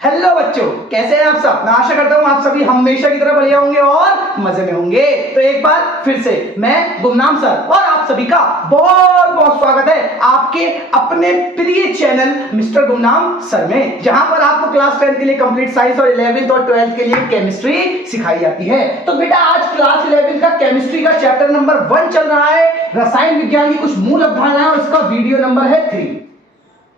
Hello बच्चों, कैसे हैं आप सब। मैं आशा करता हूं आप सभी हमेशा की तरह बढ़िया होंगे और मजे में होंगे। तो एक बार फिर से मैं गुमनाम सर और आप सभी का बहुत बहुत स्वागत है आपके अपने प्रिय चैनल मिस्टर गुमनाम सर में, जहां पर आपको क्लास 10 के लिए कंप्लीट साइंस और 11th और 12th के लिए केमिस्ट्री सिखाई जाती है। तो बेटा आज क्लास 11 का केमिस्ट्री का चैप्टर नंबर 1 चल रहा है, रसायन विज्ञान की कुछ मूल अवधारणाएं, और इसका वीडियो नंबर है 3।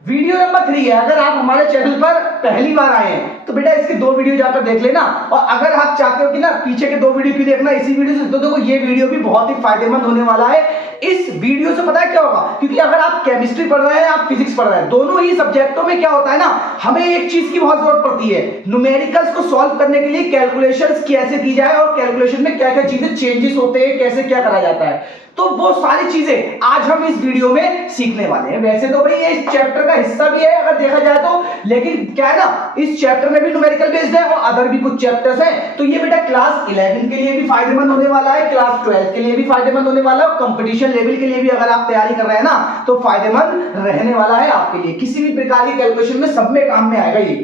वीडियो नंबर 3 है। अगर आप हमारे चैनल पर पहली बार आए हैं तो बेटा इसके 2 वीडियो जाकर देख लेना, और अगर आप चाहते हो कि ना पीछे के 2 वीडियो भी देखना इसी वीडियो से, तो देखो ये वीडियो भी बहुत ही फायदेमंद होने वाला है। इस वीडियो से पता है क्या होगा, क्योंकि अगर आप केमिस्ट्री पढ़ रहे हैं, आप फिजिक्स पढ़ रहे हैं, दोनों ही सब्जेक्टों में क्या होता है ना, हमें एक चीज की बहुत जरूरत पड़ती है, न्यूमेरिकल्स को सॉल्व करने के लिए कैलकुलेशंस कैसे की जाए और कैलकुलेशन में क्या क्या चीजें चेंजेस होते हैं, कैसे क्या करा जाता है। तो वो सारी चीजें आज हम इस वीडियो में सीखने वाले हैं। वैसे तो भाई ये इस चैप्टर का हिस्सा भी है अगर देखा जाए तो, लेकिन क्या है ना, इस चैप्टर में भी न्यूमेरिकल बेस्ड है और अदर भी कुछ चैप्टर्स हैं। तो ये बेटा क्लास 11 के लिए भी फायदेमंद होने वाला है, क्लास 12 के लिए भी फायदेमंद होने वाला है, और कंपटीशन लेवल के लिए भी अगर आप तैयारी कर रहे हैं ना तो फायदेमंद रहने वाला है आपके लिए। किसी भी प्रकार की कैलकुलेशन में सब में काम में आएगा ये,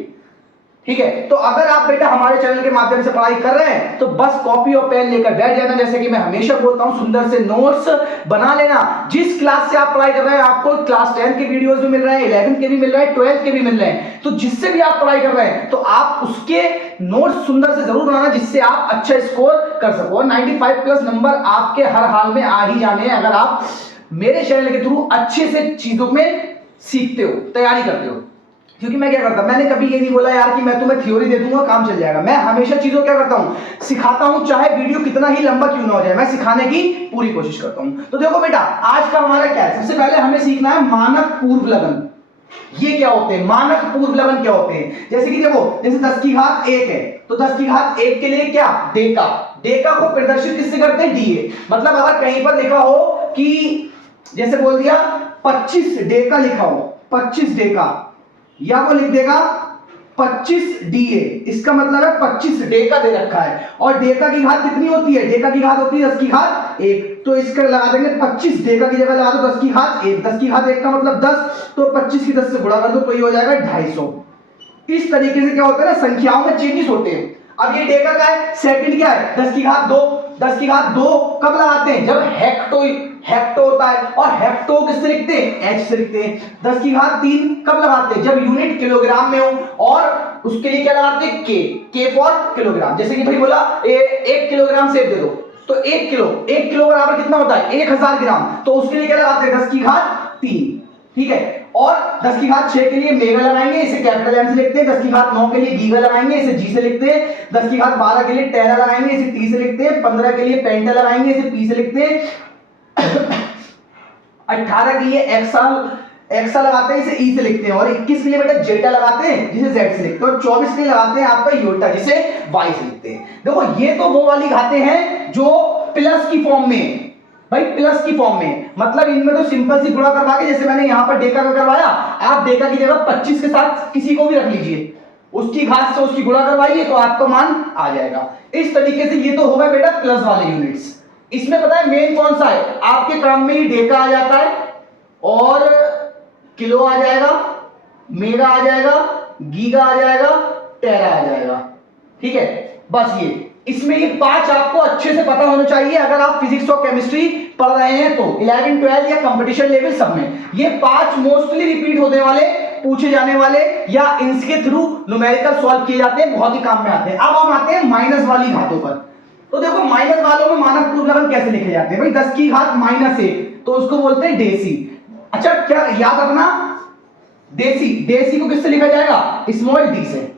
ठीक है। तो अगर आप बेटा हमारे चैनल के माध्यम से पढ़ाई कर रहे हैं तो बस कॉपी और पेन लेकर बैठ जाना। जैसे कि मैं हमेशा बोलता हूं, सुंदर से नोट्स बना लेना। जिस क्लास से आप पढ़ाई कर रहे हैं आपको क्लास 10 के वीडियोस भी मिल रहे हैं, 11 के भी मिल रहे हैं, 12 के भी मिल रहे हैं। तो जिससे भी आप पढ़ाई कर रहे हैं तो आप उसके नोट्स सुंदर से जरूर बनाना, जिससे आप अच्छा स्कोर कर सको। 95 प्लस नंबर आपके हर हाल में आ ही जाने हैं अगर आप मेरे चैनल के थ्रू अच्छे से चीजों में सीखते हो, तैयारी करते हो। क्योंकि मैं क्या करता हूं, मैंने कभी ये नहीं बोला यार कि मैं तुम्हें थ्योरी दे दूंगा काम चल जाएगा। मैं हमेशा चीजों क्या करता हूं, सिखाता हूं, चाहे वीडियो कितना ही लंबा क्यों ना हो जाए, मैं सिखाने की पूरी कोशिश करता हूं। तो देखो बेटा आज का हमारा क्या है, सबसे पहले हमें सीखना है मानक पूर्व लगन। ये क्या होते हैं, मानक पूर्व लगन क्या होते हैं। जैसे कि देखो, जैसे 10 की घात 1 है तो 10 की घात 1 के लिए क्या, डेका। डेका को प्रदर्शित किससे करते हैं, डीए। मतलब अगर कहीं पर लिखा हो कि जैसे बोल दिया 25 डेका लिखा हो, 25 डेका, या वो लिख देगा 25 डीए, इसका मतलब है 25 डेका दे रखा है। और डेका की घात कितनी होती है, डेका की घात होती है 10 की घात 1, तो इसका लगा देंगे 25 डेका की जगह लगा दो 10 की घात 1। 10 की घात 1 का मतलब 10, तो 25 की 10 से गुणा कर दो तो ये हो जाएगा 250। इस तरीके से क्या होता है ना, संख्याओं में चेंजेस होते हैं। अब ये डेका का है, सेकंड क्या है, 10 की घात 2। 10 की घात 2 कब लगाते हैं, जब हेक्टो होता है, और हेक्टो किससे लिखते हैं, एच से लिखते हैं। 10 की घात 3 कब लगाते हैं, जब यूनिट किलोग्राम में हो, और उसके लिए क्या लगाते हैं, के फॉर किलोग्राम। जैसे कि भाई बोला 1 किलोग्राम सेब दे दो, तो 1 किलो बराबर कितना होता है, 1000 ग्राम, तो उसके लिए क्या लगाते हैं 10 की घात 3, ठीक है। और 10 की घात 6 के लिए मेगा लगाएंगे, इसे कैपिटल एम से लिखते हैं। 10 की घात 9 के लिए गीगा लगाएंगे, इसे जी से लिखते हैं। 10 की घात 12 के लिए टेरा लगाएंगे, इसे टी से लिखते हैं। 15 के लिए पेंटा लगाएंगे, इसे पी से लिखते हैं। 18 के लिए एक्सा लगाते हैं, इसे ई से लिखते हैं। और 21 के लिए बेटा जेटा लगाते हैं, जिसे जेड से लिखते हैं। और 24 के लिए लगाते हैं आपका योटा, जिसे वाई से लिखते हैं। देखो ये तो वो वाली घातें हैं जो प्लस की फॉर्म में, भाई प्लस की फॉर्म में, मतलब इनमें तो सिंपल सी गुणा करवा के, जैसे मैंने यहां पर डेका का करवाया, आप डेका की जगह 25 के साथ किसी को भी रख लीजिए, उसकी घात से उसकी गुणा करवाइए तो आपका मान आ जाएगा। इस तरीके से ये तो होगा बेटा प्लस वाले यूनिट्स। इसमें पता है मेन कौन सा है, आपके काम में ही डेका आ जाता है, और किलो आ जाएगा, मेगा आ जाएगा, गीगा आ जाएगा, टेरा आ जाएगा, ठीक है। बस ये इसमें ये 5 आपको अच्छे से पता होना चाहिए अगर आप फिजिक्स और केमिस्ट्री पढ़ रहे हैं तो, 11, 12 या कंपटीशन लेवल सब में ये 5 मोस्टली रिपीट होने वाले, पूछे जाने वाले, या इनके थ्रू न्यूमेरिकल सॉल्व किए जाते हैं, बहुत ही काम में आते हैं। अब हम आते हैं माइनस वाली घातों पर। तो देखो माइनस वालों में मानक पूर्व लगन कैसे लिखे जाते हैं, भाई 10 की घात -1 तो उसको बोलते हैं डेसी। अच्छा क्या याद रखना, डेसी को किससे लिखा जाएगा, स्मॉल डी से,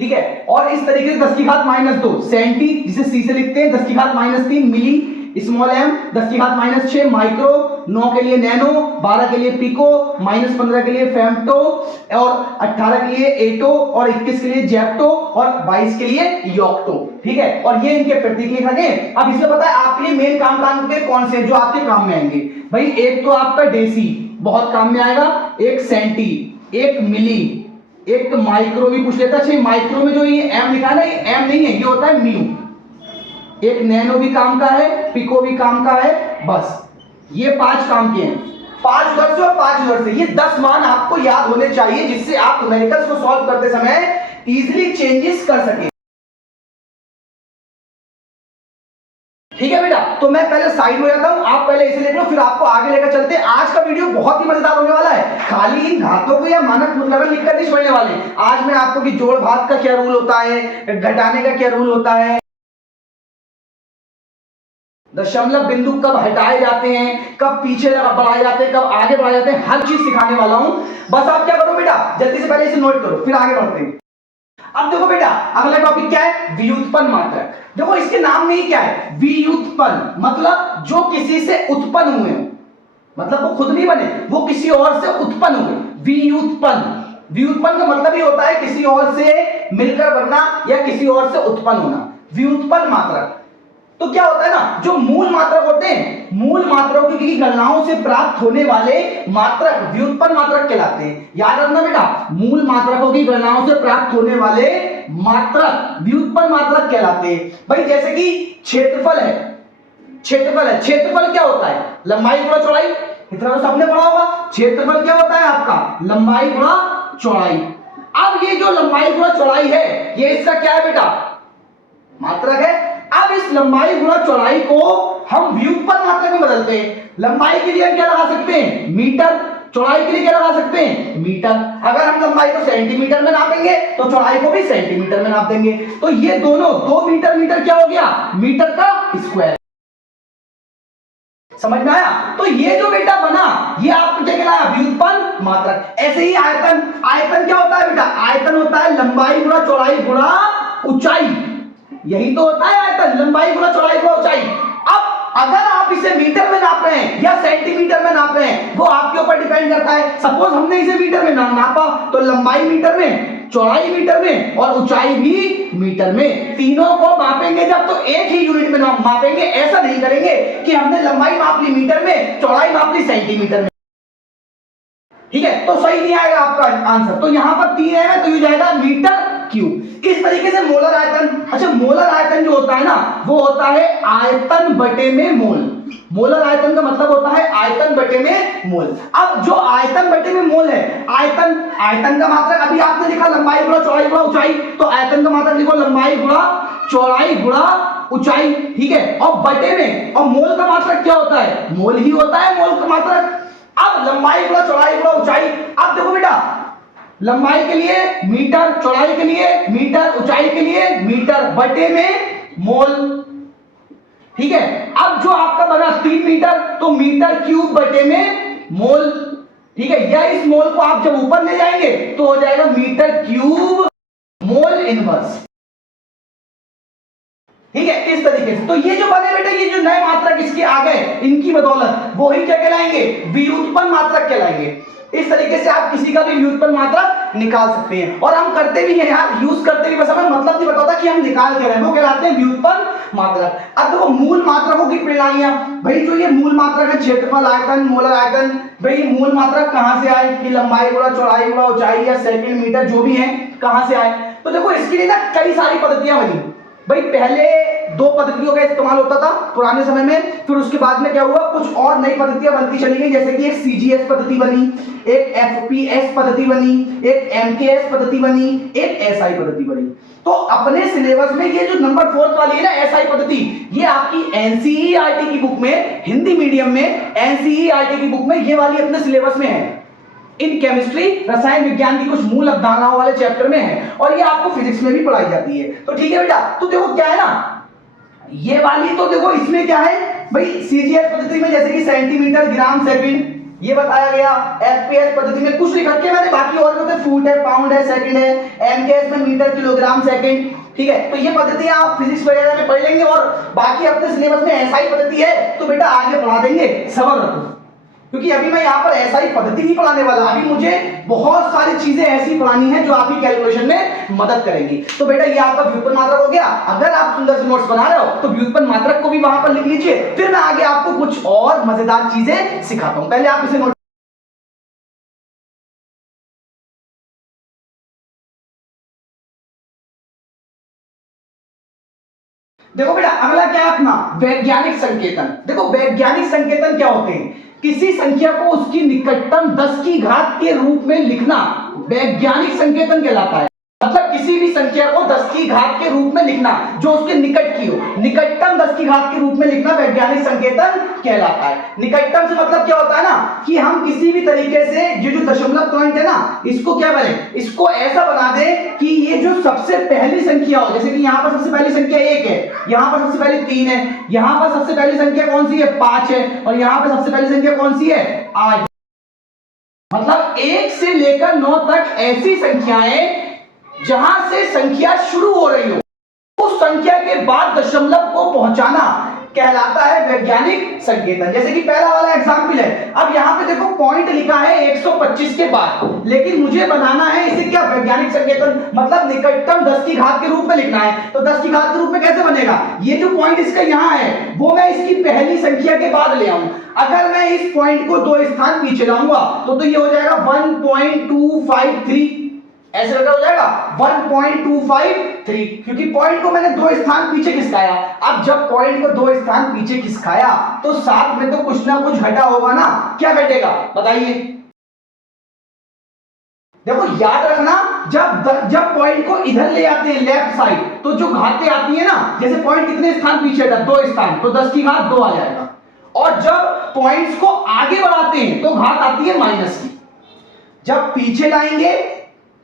ठीक है। और इस तरीके से 10 की घात -2 सेंटी, जिसे सी से लिखते हैं। 10 की घात -3 मिली, स्मॉल एम। 10 की घात -6 माइक्रो। 9 के लिए नैनो, 12 के लिए पिको, -15 के लिए फेम्टो, और 18 के लिए एटो, और 21 के लिए जेप्टो, और 22 के लिए योक्टो, ठीक है। और ये इनके प्रतीक लिखा गए। अब इसमें पता है आपके लिए मेन काम के कौन से जो आपके काम में आएंगे, भाई एक तो आपका डेसी बहुत काम में आएगा, एक सेंटी, एक मिली, एक माइक्रो भी पूछ लेता है। माइक्रो में जो ये एम लिखा है ना, ये एम नहीं है, ये होता है म्यू। एक नैनो भी काम का है, पिको भी काम का है, बस ये 5 काम के हैं। 5 उधर से और 5 उधर से, ये 10 मान आपको याद होने चाहिए जिससे आप न्यूमेरिकल्स को सॉल्व करते समय इजीली चेंजेस कर सके। ठीक है बेटा, तो मैं पहले साइड हो जाता हूं, आप पहले इसे देख लो, फिर आपको आगे लेकर चलते हैं। आज का वीडियो बहुत ही मजेदार होने वाला है, खाली इन घातों को या मानक लेवल लिखकर नहीं छोड़ने वाले। आज मैं आपको कि जोड़ भाग का क्या रूल होता है, घटाने का क्या रूल होता है, दशमलव बिंदु कब हटाए जाते हैं, कब पीछे बढ़ाए जाते हैं, कब आगे बढ़ाए जाते हैं, हर चीज सिखाने वाला हूं। बस आप क्या करो बेटा, जल्दी से पहले इसे नोट करो, फिर आगे बढ़ते हैं। अब देखो बेटा, अगला टॉपिक क्या है, व्युत्पन्न मात्रक। देखो इसके नाम में ही क्या है, व्युत्पन्न, मतलब जो किसी से उत्पन्न हुए, मतलब वो खुद नहीं बने, वो किसी और से उत्पन्न हुए, व्युत्पन्न। व्युत्पन्न का मतलब ही होता है किसी और से मिलकर बनना या किसी और से उत्पन्न होना, व्युत्पन्न मात्रक। तो क्या होता है ना, जो मूल मात्रक होते हैं, मूल मात्रकों की गणनाओं से प्राप्त होने वाले मात्रक व्युत्पन्न मात्रक कहलाते हैं। याद रखना बेटा, मूल मात्रकों की गणनाओं से प्राप्त होने वाले मात्रक व्युत्पन्न मात्रक कहलाते हैं। भाई जैसे कि क्षेत्रफल है, क्षेत्रफल है, क्षेत्रफल क्या होता है, लंबाई गुणा चौड़ाई, इतना तो सबने पढ़ा होगा। क्षेत्रफल क्या होता है आपका, लंबाई गुणा चौड़ाई। अब ये जो लंबाई गुणा चौड़ाई है, ये इसका क्या है बेटा, मात्रक है। अब इस लंबाई गुणा चौड़ाई को हम व्युत्पन्न मात्रक में बदलते हैं। लंबाई के लिए हम क्या लगा सकते हैं, मीटर, चौड़ाई के लिए क्या लगा सकते हैं, मीटर। अगर हम लंबाई को सेंटीमीटर में नापेंगे तो चौड़ाई को भी सेंटीमीटर में नाप देंगे। तो ये दोनों 2 मीटर मीटर क्या हो गया, मीटर का स्क्वायर। समझ में आया। तो ये जो बेटा बना, ये आपको क्या कहलाया, व्युत्पन्न मात्रक। ऐसे ही आयतन, आयतन क्या होता है बेटा, आयतन होता है लंबाई गुणा चौड़ाई गुणा ऊंचाई, यही तो होता है आयतन, लंबाई गुणा चौड़ाई गुणा ऊंचाई। अब अगर आप इसे मीटर में नाप रहे हैं या सेंटीमीटर में नाप रहे हैं, वो आपके ऊपर डिपेंड करता है। सपोज हमने इसे मीटर में नापा तो लंबाई मीटर में, चौड़ाई मीटर में और ऊंचाई भी मीटर में। तीनों को मापेंगे जब तो एक ही यूनिट में मापेंगे, ऐसा नहीं करेंगे कि हमने लंबाई माप ली मीटर में, चौड़ाई माप ली सेंटीमीटर में। ठीक है, तो सही नहीं आएगा आपका आंसर। तो यहां पर 3 है तो ये जाएगा मीटर क्यूब। इस तरीके से मोलर आयतन, अच्छा मोलर आयतन जो होता है ना, वो होता है आयतन बटे में मोल। मोलर आयतन का मतलब होता है आयतन बटे में मोल। अब जो आयतन बटे में मोल है, आयतन, आयतन का मात्रक अभी आपने लिखा लंबाई गुणा चौड़ाई गुणा ऊंचाई, तो आयतन का मात्रक लिखो लंबाई गुणा चौड़ाई गुणा ऊंचाई। ठीक है, और बटे में, और मोल का मात्रक क्या होता है, मोल ही होता है मोल का मात्रक। अब लंबाई गुणा चौड़ाई गुणा ऊंचाई। अब देखो बेटा, लंबाई के लिए मीटर, चौड़ाई के लिए मीटर, ऊंचाई के लिए मीटर, बटे में मोल। ठीक है, अब जो आपका बना 3 मीटर, तो मीटर क्यूब बटे में मोल। ठीक है, या इस मोल को आप जब ऊपर ले जाएंगे तो हो जाएगा मीटर क्यूब मोल इनवर्स। ठीक है, इस तरीके से। तो ये जो बने बेटे, ये जो नए मात्रक इसके आ गए, इनकी बदौलत वो ही क्या कहलाएंगे, व्युत्पन्न मात्रक कहलाएंगे। इस तरीके से आप किसी का भी व्युत्पन्न मात्रक निकाल सकते हैं, और हम करते भी हैं यार, यूज करते भी, बस हमें मतलब नहीं बताता कि हम निकाल के रहे हैं, वो कहलाते हैं व्युत्पन्न मात्रक। अब देखो मूल मात्रकों की परिणामियां, भाई जो ये मूल मात्रक है, क्षेत्रफल, आयतन, मोलर आयतन, भाई मूल मात्रक कहां से आए, कि लंबाई गुणा चौड़ाई गुणा ऊंचाई या सेकंड मीटर जो भी है, कहां से आए। तो देखो इसके लिए ना कई सारी पद्धतियां बनी। भाई पहले 2 पद्धतियों का इस्तेमाल होता था पुराने समय में, फिर उसके बाद में क्या हुआ, कुछ और नई पद्धतियां बनती चली गई, जैसे कि एक सीजीएस पद्धति बनी, एक एफपीएस पद्धति बनी, एक एमकेएस पद्धति बनी, एक एसआई पद्धति बनी। तो अपने सिलेबस में ये जो नंबर 4 वाली है ना एसआई पद्धति, ये आपकी एनसीईआरटी की बुक में, हिंदी मीडियम में एनसीईआरटी की बुक में ये वाली अपने सिलेबस में है। इन केमिस्ट्री, रसायन विज्ञान की कुछ मूल अवधारणाओं वाले चैप्टर में है, और ये आपको फिजिक्स में भी पढ़ाई जाती है। तो ठीक है बेटा, तो देखो क्या है ना, ये वाली तो देखो इसमें क्या है भाई, सीजीएस पद्धति में जैसे कि सेंटीमीटर ग्राम सेकंड ये बताया गया, एफपीएस पद्धति में कुछ लिख रखे मैंने, बाकी और में फुट है, पाउंड है, सेकंड है, एमकेएस में मीटर किलोग्राम सेकंड। ठीक है, तो ये पद्धतियां आप फिजिक्स वगैरह में पढ़ लेंगे, और बाकी अपने सिलेबस में एसआई पद्धति है तो बेटा आगे पढ़ा देंगे, सब्र रखो, क्योंकि अभी मैं यहाँ पर ऐसा ही पद्धति नहीं पढ़ाने वाला, अभी मुझे बहुत सारी चीजें ऐसी पढ़ानी है जो आपकी कैलकुलेशन में मदद करेंगी। तो बेटा ये आपका व्युत्पन्न मात्रक हो गया। अगर आप सुंदर से नोट्स बना रहे हो तो व्युत्पन्न मात्रक को भी वहां पर लिख लीजिए, फिर मैं आगे आपको कुछ और मजेदार चीजें सिखाता हूं। पहले आप इसे नोट, देखो बेटा अगला क्या है अपना वैज्ञानिक संकेतन। देखो वैज्ञानिक संकेतन क्या होते हैं, किसी संख्या को उसकी निकटतम 10 की घात के रूप में लिखना वैज्ञानिक संकेतन कहलाता है। मतलब किसी भी संख्या को 10 की घात के रूप में लिखना जो उसके निकट की हो, निकटतम 10 की घात के रूप में लिखना वैज्ञानिक संकेतन कहलाता है। निकटतम से मतलब क्या होता है ना कि हम किसी भी तरीके से ये जो दशमलव पॉइंट है ना, इसको क्या करें, इसको ऐसा बना दें कि ये जो सबसे पहली संख्या हो, जैसे कि यहाँ पर सबसे पहली संख्या 1 है, यहाँ पर सबसे पहली 3 है, यहाँ पर सबसे पहली संख्या कौन सी है 5 है, और यहाँ पर सबसे पहली संख्या कौन सी है 8। मतलब 1 से लेकर 9 तक ऐसी संख्याएं जहां से संख्या शुरू हो रही हो, उस संख्या के बाद दशमलव को पहुंचाना कहलाता है वैज्ञानिक संकेतन। जैसे कि पहला वाला एग्जांपल है, अब यहां पे देखो पॉइंट लिखा है 125 के बाद, लेकिन मुझे बनाना है इसे क्या वैज्ञानिक संकेतन, मतलब निकटतम 10 की घात के रूप में लिखना है। तो 10 की घात के रूप में कैसे बनेगा, ये जो पॉइंट इसका यहां है वो मैं इसकी पहली संख्या के बाद ले आऊं। अगर मैं इस पॉइंट को 2 स्थान पीछे लाऊंगा तो ये हो जाएगा 1.253, ऐसे लगा हो जाएगा 1.253, क्योंकि पॉइंट को मैंने 2 स्थान पीछे खिसकाया। अब जब पॉइंट को 2 स्थान पीछे खिसकाया तो साथ में तो कुछ ना कुछ घटा होगा ना, क्या घटेगा बताइए। देखो याद रखना, जब पॉइंट को इधर ले आते हैं लेफ्ट साइड, तो जो घातें आती है ना, जैसे पॉइंट कितने स्थान पीछे था 2 स्थान, तो 10 की घात 2 आ जाएगा। और जब पॉइंट्स को आगे बढ़ाते हैं तो घात आती है माइनस की। जब पीछे लाएंगे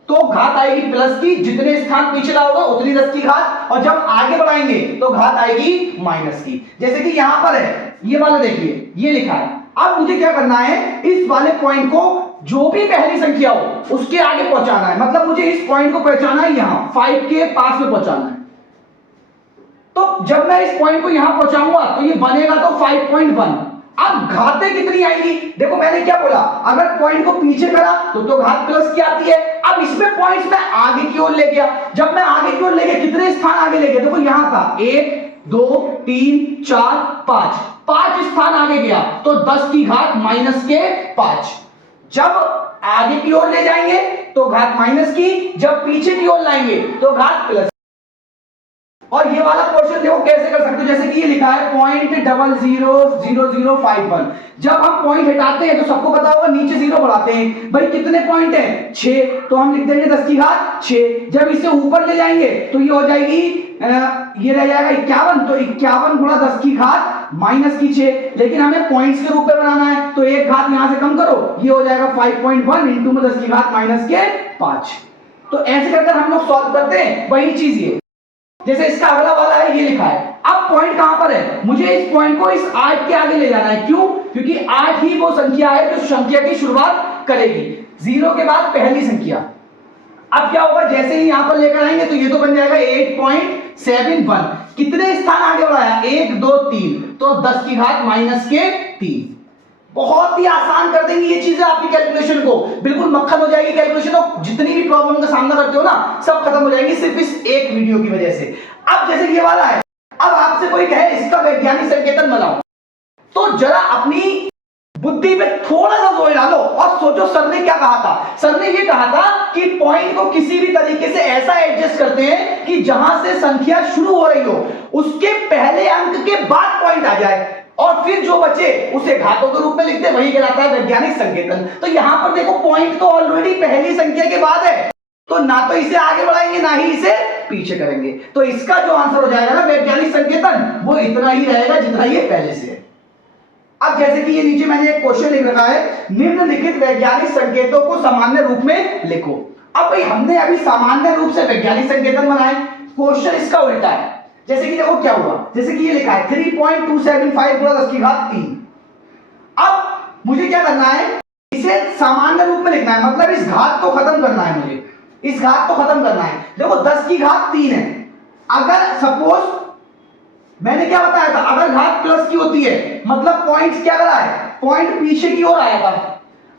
तो घात आएगी प्लस की, जितने स्थान पीछे लाओगे उतनी 10 की घात, और जब आगे बढ़ाएंगे तो घात आएगी माइनस की। जैसे कि यहां पर है ये वाला, देखिए ये लिखा है। अब मुझे क्या करना है, इस वाले पॉइंट को जो भी पहली संख्या हो उसके आगे पहुंचाना है। मतलब मुझे इस पॉइंट को पहुंचाना है यहां 5 के पास में पहुंचाना है। तो जब मैं इस पॉइंट को यहां पहुंचाऊंगा तो ये बनेगा तो 5.1। अब घातें कितनी आएंगी, देखो मैंने क्या बोला, अगर पॉइंट को पीछे करा तो घात प्लस की आती है। अब इसमें पॉइंट्स मैं आगे की ओर ले गया, जब मैं आगे की ओर ले गया कितने स्थान आगे ले गया, देखो यहां था 1 2 3 4 5 स्थान आगे गया, तो 10 की घात माइनस के 5। जब आगे की ओर ले जाएंगे तो घात माइनस की, जब पीछे की ओर लाएंगे तो घात प्लस। और ये वाला पोर्शन देखो कैसे कर सकते हो, जैसे कि ये लिखा है 0.000051। जब हम पॉइंट हटाते हैं तो सबको पता होगा नीचे 0 बढ़ाते हैं। भाई कितने पॉइंट हैं 6, तो हम लिख देंगे 10 की घात 6। जब इसे ऊपर ले जाएंगे तो ये हो जाएगी ये रह जाएगा 51, तो 51 गुणा 10 की घात माइनस की 6। लेकिन हमें पॉइंट्स के रूप में बनाना है तो एक घात यहां से कम करो, ये हो जाएगा 5.1 इंटू में 10 की घात माइनस के 5। तो ऐसे करके हम लोग सॉल्व करते हैं वही चीज ये। जैसे इसका अगला वाला है ये लिखा है, अब पॉइंट कहां पर है, मुझे इस पॉइंट को इस 8 के आगे ले जाना है। क्यों, क्योंकि 8 ही वो संख्या है जो संख्या की शुरुआत करेगी, 0 के बाद पहली संख्या। अब क्या होगा, जैसे ही यहां पर लेकर आएंगे तो ये तो बन जाएगा 8.71। कितने स्थान आगे बढ़ाया 1 2 3, तो 10 की घात माइनस के 3। बहुत ही आसान कर देंगी ये चीजें आपकी कैलकुलेशन को, बिल्कुल मक्खन हो जाएगी कैलकुलेशन। और जितनी भी प्रॉब्लम का सामना करते हो ना सब खत्म हो जाएंगी सिर्फ इस एक वीडियो की वजह से। अब जैसे ये वाला है, अब आपसे कोई कहे इसका वैज्ञानिक संकेतन बनाओ, तो जरा अपनी बुद्धि पे थोड़ा सा जोर डालो और सोचो सर ने क्या कहा था। सर ने ये कहा था कि पॉइंट को किसी भी तरीके से ऐसा एडजस्ट करते हैं कि जहां से संख्या शुरू हो रही हो उसके पहले अंक के बाद पॉइंट आ जाए, और फिर जो बचे उसे घातों के रूप में लिखते हैं, वही कहलाता है वैज्ञानिक संकेतन। तो यहां पर देखो पॉइंट तो ऑलरेडी पहली संख्या के बाद है, तो ना तो इसे आगे बढ़ाएंगे ना ही इसे पीछे करेंगे। तो इसका जो आंसर हो जाएगा ना वैज्ञानिक संकेतन, वो इतना ही रहेगा जितना ये पहले से है। अब जैसे कि ये नीचे मैंने एक क्वेश्चन लिख रखा है, निम्नलिखित वैज्ञानिक संकेतों को सामान्य रूप में लिखो। अब भाई हमने अभी सामान्य रूप से वैज्ञानिक संकेतन बनाए, क्वेश्चन इसका उल्टा है। जैसे कि देखो क्या हुआ, जैसे कि ये लिखा है 3.275 गुणा 10 की घात 3। अब मुझे क्या करना है, इसे सामान्य रूप में लिखना है, मतलब इस घात को खत्म करना है, मुझे इस घात को खत्म करना है। देखो 10 की घात 3 है, अगर सपोज मैंने क्या बताया था, अगर घात प्लस की होती है मतलब पॉइंट क्या करा है, पॉइंट पीछे की ओर आया था।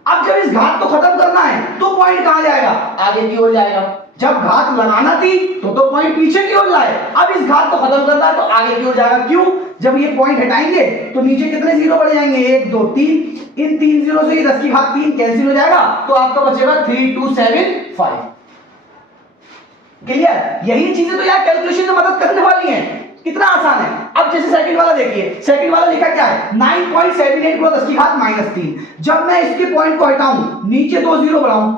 अब जब इस घात को खत्म करना है तो पॉइंट कहां जाएगा, आगे की ओर जाएगा। जब घात लगाना थी तो पॉइंट पीछे की ओर लाए, अब इस घात को खत्म करना है तो आगे की ओर जाएगा। क्यों, जब ये पॉइंट हटाएंगे तो नीचे कितने जीरो बढ़ जाएंगे, 1 2 3, इन 3 जीरो से ये 10 की घात 3 कैंसिल हो जाएगा, तो आपका बचेगा 3275। क्लियर, यही चीजें तो यार कैलकुलेशन में मदद करने वाली हैं। कितना आसान है। अब जैसे सेकंड वाला देखिए, सेकंड वाला लिखा क्या है 9.78 गुणा 10 की घात -3। जब मैं इसके पॉइंट को हटाऊं, नीचे 2 जीरो बढ़ाऊं,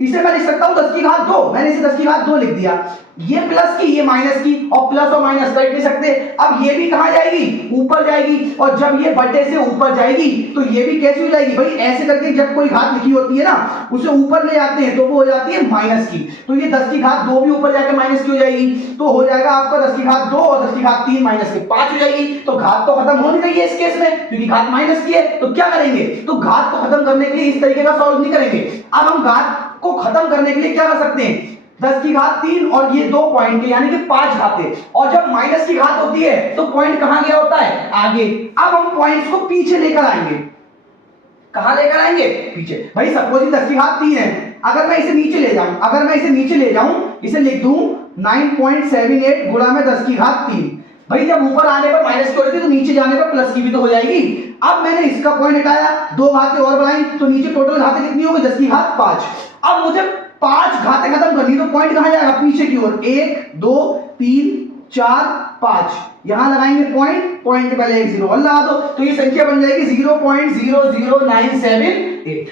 इसे मैं लिख सकता हूं 10 की घात 2, मैंने इसे 10 की घात 2 लिख दिया। ये प्लस की, ये माइनस की, और प्लस और माइनस कट नहीं सकते। अब ये भी कहां जाएगी, ऊपर जाएगी, और जब ये बटे से ऊपर जाएगी तो ये भी कैसे हो जाएगी भाई, ऐसे करके जब कोई घात लिखी होती है ना, उसे ऊपर ले जाते हैं तो वो हो जाती है माइनस की। तो ये 10 की घात 2 भी ऊपर जाकर माइनस की हो जाएगी, तो हो जाएगा आपका 10 की घात 2 और 10 की घात 3 माइनस के 5 हो जाएगी। तो घात तो खत्म हो नहीं रही है इस केस में, क्योंकि घात माइनस की है। तो क्या करेंगे, तो घात को खत्म करने के लिए इस तरीके का सॉल्व नहीं करेंगे। अब हम घात को खत्म करने के लिए क्या कर सकते हैं, 10 की घात 3 और ये 2 पॉइंट के यानी कि 5 घातें, और जब माइनस की घात होती है तो पॉइंट कहां गया होता है, आगे। अब हम पॉइंट्स को पीछे लेकर आएंगे, कहां लेकर आएंगे, पीछे। भाई सपोज 10 की घात 3 है, अगर मैं इसे नीचे ले जाऊं, अगर मैं इसे नीचे ले जाऊं, इसे लिख दूं 9.78 गुणा में 10 की घात 3। भाई जब ऊपर आने पर माइनस की हो रही थी तो नीचे जाने पर प्लस की भी तो हो जाएगी। अब मैंने इसका पॉइंट हटाया, 2 घातें और बढ़ाई, तो नीचे टोटल घातें कितनी हो गई, 10 की घात 5। अब मुझे 5 घातें खत्म करनी, तो पॉइंट कहां जाएगा, पीछे की ओर। 1 2 3 4 5, यहां लगाएंगे पॉइंट, पॉइंट के पहले 1 जीरो और लगा दो, तो ये संख्या बन जाएगी 0.00978।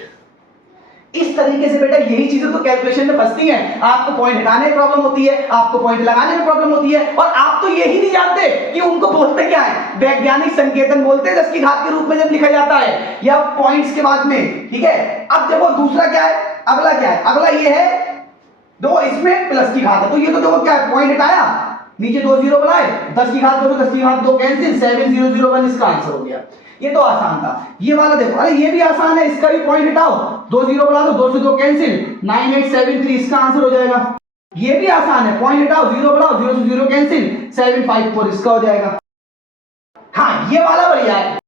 इस तरीके से बेटा यही चीजें तो कैलकुलेशन में फंसती हैं। आपको पॉइंट हटाने में प्रॉब्लम होती है, आपको पॉइंट लगाने में प्रॉब्लम होती है, और आप तो यही नहीं जानते कि उनको बोलते क्या है, वैज्ञानिक संकेतन बोलते हैं 10 की घात के रूप में जब लिखा जाता है, या पॉइंट्स के बाद में, ठीक है। अब देखो दूसरा क्या है, अगला क्या है, अगला ये है दो, इसमें प्लस की घात है, तो ये तो देखो क्या है, पॉइंट हटाया, नीचे 2 जीरो बनाए, 10 की घात 2 10 की घात 2 कैंसिल, 7001 इसका आंसर हो गया। ये तो आसान था। ये वाला देखो, अरे ये भी आसान है, इसका भी पॉइंट हटाओ, 2 जीरो बढ़ा दो, 2 से 2 कैंसिल, 9873 इसका आंसर हो जाएगा। ये भी आसान है, पॉइंट हटाओ, 0 बढ़ाओ, 0 से 0 कैंसिल, 754 इसका हो जाएगा। हाँ ये वाला बढ़िया है,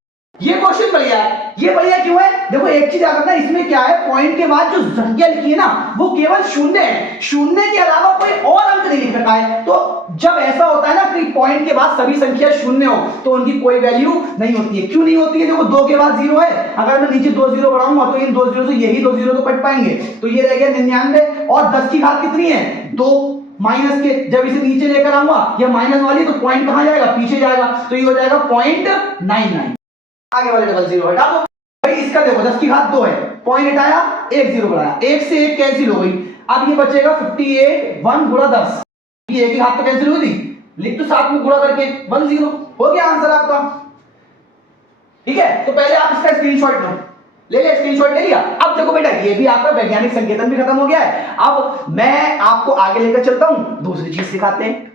ये क्वेश्चन बढ़िया है। ये बढ़िया क्यों है, देखो एक चीज याद रखना, इसमें क्या है, पॉइंट के बाद जो संख्या लिखी है ना वो केवल शून्य है, शून्य के अलावा कोई और अंक नहीं लिख रखा है। तो जब ऐसा होता है ना कि पॉइंट के बाद सभी संख्या शून्य हो तो उनकी कोई वैल्यू नहीं होती है। क्यों नहीं होती है, देखो 2 के बाद 0 है, अगर मैं नीचे 2 जीरो बढ़ाऊंगा तो इन 2 जीरो से यही 2 जीरो तो कट पाएंगे, तो ये रह गया 99, और 10 की घात कितनी है, 2 माइनस के, जब इसे नीचे लेकर आऊंगा ये माइनस वाली, तो पॉइंट कहां जाएगा, पीछे जाएगा, तो ये हो जाएगा 0.99। आगे वाले डबल जीरो हटा दो। भाई इसका देखो 10 की घात 2 है, पॉइंट हटाया, 1 जीरो बढ़ाया, 1 से 1 कैंसिल हो गई, अब ये बचेगा 58 1 गुणा 10, ये एक ही घात तो कैंसिल हुई थी, लिख तो साथ में गुणा करके 1 जीरो हो गया आंसर आपका। ठीक है, तो पहले आप इसका स्क्रीनशॉट लो, ले लिया, स्क्रीनशॉट ले लिया। अब देखो बेटा ये भी आपका वैज्ञानिक संकेतन भी खत्म हो गया है। अब मैं आपको आगे लेकर चलता हूं, दूसरी चीज सिखाते हैं।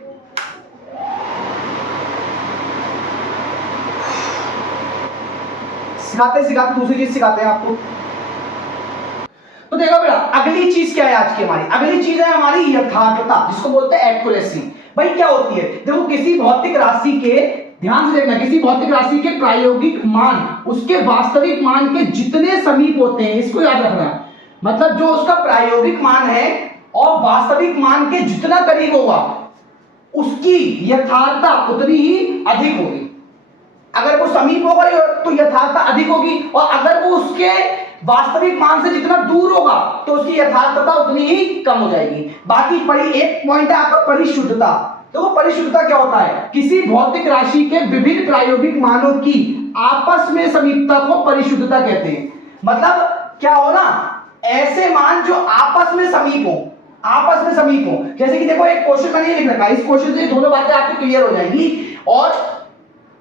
सिखाते दूसरी चीज सिखाते हैं आपको। तो देखो बेटा अगली चीज क्या है आज की हमारी, अगली चीज है हमारी यथार्थता, जिसको बोलते हैं एक्यूरेसी। भाई क्या होती है, देखो किसी भौतिक राशि के, ध्यान से देखना, किसी भौतिक राशि के प्रायोगिक मान उसके वास्तविक मान के जितने समीप होते हैं, इसको याद रखना। मतलब जो उसका प्रायोगिक मान है और वास्तविक मान के जितना करीब होगा उसकी यथार्थता उतनी ही अधिक होगी। अगर वो समीप होगा तो यथार्थता अधिक होगी, और अगर वो उसके वास्तविक मान से जितना दूर होगा तो उसकी यथार्थता उतनी ही कम हो जाएगी। बाकी एक पॉइंट है आपका परिशुद्धता। तो परिशुद्धता क्या होता है, किसी भौतिक राशि के विभिन्न प्रायोगिक मानों की आपस में समीपता को परिशुद्धता कहते हैं। मतलब क्या हो ना, ऐसे मान जो आपस में समीप हो, आपस में समीप हो। जैसे कि देखो एक क्वेश्चन मैंने लिख रखा है, इस क्वेश्चन से दोनों बातें आपको क्लियर हो जाएंगी और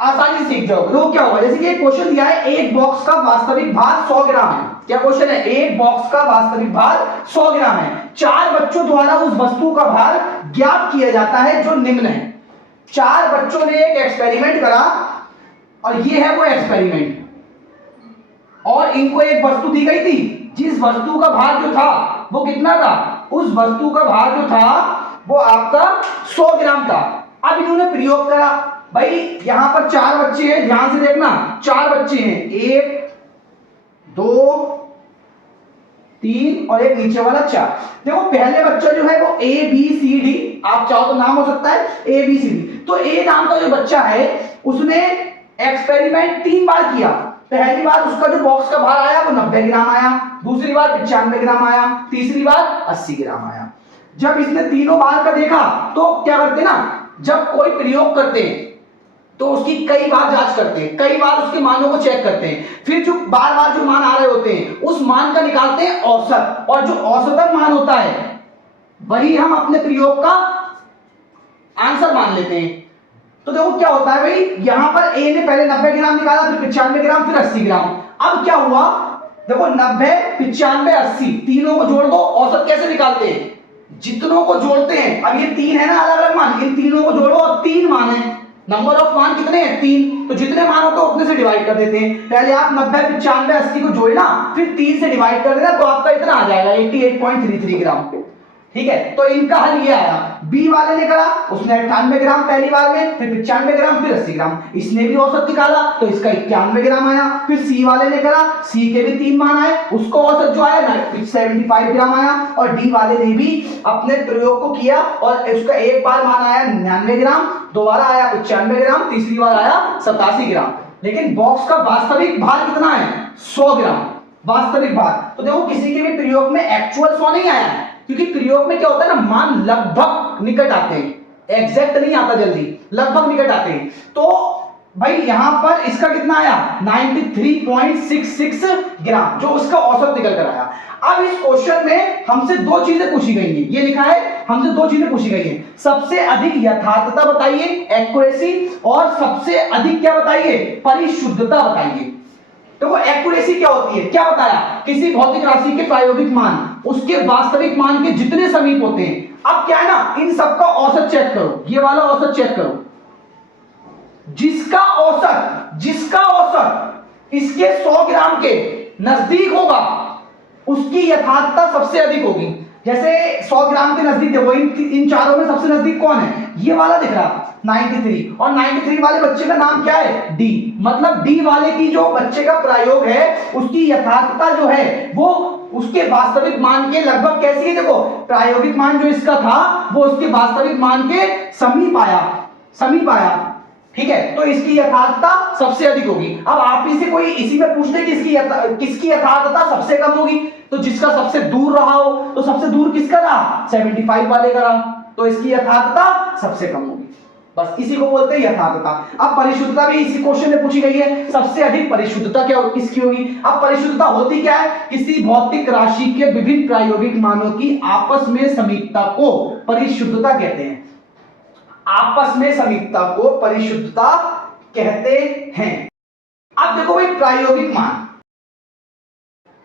आसानी से सीख जाओगे। तो क्या होगा, जैसे कि एक क्वेश्चन दिया है, एक बॉक्स का वास्तविक भार 100 ग्राम है। क्या क्वेश्चन है, एक बॉक्स का वास्तविक भार 100 ग्राम है, 4 बच्चों द्वारा उस वस्तु का भार ज्ञात किया जाता है जो निम्न है। 4 बच्चों ने एक एक्सपेरिमेंट करा और ये है वो एक्सपेरिमेंट, और इनको एक वस्तु दी गई थी जिस वस्तु का भार जो था वो कितना था, उस वस्तु का भार जो था वो आपका 100 ग्राम था। अब इन्होंने प्रयोग करा, भाई यहां पर 4 बच्चे हैं, ध्यान से देखना 4 बच्चे हैं, 1 2 3 और एक नीचे वाला 4। देखो पहले बच्चा जो है वो ABCD, आप चाहो तो नाम हो सकता है ABCD। तो A नाम का जो बच्चा है उसने एक्सपेरिमेंट 3 बार किया। पहली बार उसका जो बॉक्स का भार आया वो 90 ग्राम आया, दूसरी बार 95 ग्राम आया, तीसरी बार 80 ग्राम आया। जब इसने तीनों बार का देखा तो क्या करते ना, जब कोई प्रयोग करते हैं तो उसकी कई बार जांच करते हैं, कई बार उसके मानों को चेक करते हैं, फिर जो बार बार जो मान आ रहे होते हैं उस मान का निकालते हैं औसत, और जो औसतन मान होता है वही हम अपने प्रयोग का आंसर मान लेते हैं। तो देखो क्या होता है भाई, यहां पर ए ने पहले 90 ग्राम निकाला, फिर 95 ग्राम, फिर 80 ग्राम। अब क्या हुआ, देखो 90, 95, 80 तीनों को जोड़ दो, औसत कैसे निकालते हैं, जितनों को जोड़ते हैं। अब ये तीन है ना अलग अलग मान, इन तीनों को जोड़ो और तीन मान है, नंबर ऑफ मान कितने हैं, तीन, तो जितने मान होते हैं उतने से डिवाइड कर देते हैं। पहले आप 90, 95, 80 को जोड़ना, फिर 3 से डिवाइड कर देना, तो आपका इतना आ जाएगा 88.33 ग्राम। ठीक है, तो इनका हल ये आया। बी वाले ने करा, उसने 98 ग्राम पहली बार में, फिर 95 ग्राम, फिर 80 ग्राम, इसने भी औसत निकाला तो इसका 91 ग्राम आया। फिर सी वाले ने करा, सी के भी 3 मान आए, उसको औसत जो आया 75 ग्राम आया। और डी वाले ने भी अपने प्रयोग को किया और उसका एक बार मान आया 99 ग्राम, दोबारा आया 95 ग्राम, तीसरी बार आया 87 ग्राम। लेकिन बॉक्स का वास्तविक भार कितना है, 100 ग्राम वास्तविक भार। तो देखो किसी के भी प्रयोग में एक्चुअल 100 नहीं आया है, क्योंकि प्रयोग में क्या होता है ना, मान लगभग निकट आते हैं, एग्जैक्ट नहीं आता जल्दी, लगभग निकट आते हैं। तो भाई यहां पर इसका कितना आया 93.66 ग्राम, जो उसका औसत निकल कर आया। अब इस क्वेश्चन में हमसे दो चीजें पूछी गई हैं, ये लिखा है हमसे दो चीजें पूछी गई हैं, सबसे अधिक यथार्थता बताइए, एक्यूरेसी, और सबसे अधिक क्या बताइए, परिशुद्धता बताइए। देखो एक्यूरेसी क्या होती है, क्या बताया, किसी भौतिक राशि के प्रायोगिक मान उसके वास्तविक मान के जितने समीप होते हैं। अब क्या है ना, इन सबका औसत चेक करो, ये वाला औसत चेक करो, जिसका औसत इसके 100 ग्राम के नजदीक होगा उसकी यथार्थता सबसे अधिक होगी। जैसे 100 ग्राम के नजदीक देखो, इन चारों में सबसे नजदीक कौन है, ये वाला दिख रहा 93, और 93 वाले बच्चे का नाम क्या है, डी। मतलब डी वाले की जो बच्चे का प्रयोग है उसकी यथार्थता जो है वो उसके वास्तविक मान के लगभग कैसी है, देखो प्रायोगिक मान जो इसका था वो उसके वास्तविक मान के समीप आया। ठीक है, तो इसकी यथार्थता सबसे अधिक होगी। अब आप इसे कोई इसी में पूछ दे कि किसकी यथार्थता सबसे कम होगी, तो जिसका सबसे दूर रहा हो, तो सबसे दूर किसका रहा, 75 वाले का रहा, तो इसकी यथार्थता सबसे कम होगी। बस इसी को बोलते हैं यथार्थता। अब परिशुद्धता भी इसी क्वेश्चन में पूछी गई है, सबसे अधिक परिशुद्धता क्या किसकी होगी। अब परिशुद्धता होती क्या है, किसी भौतिक राशि के विभिन्न प्रायोगिक मानों की आपस में समीपता को परिशुद्धता कहते हैं। आपस में समीपता को परिशुद्धता कहते हैं। अब देखो भाई प्रायोगिक मान,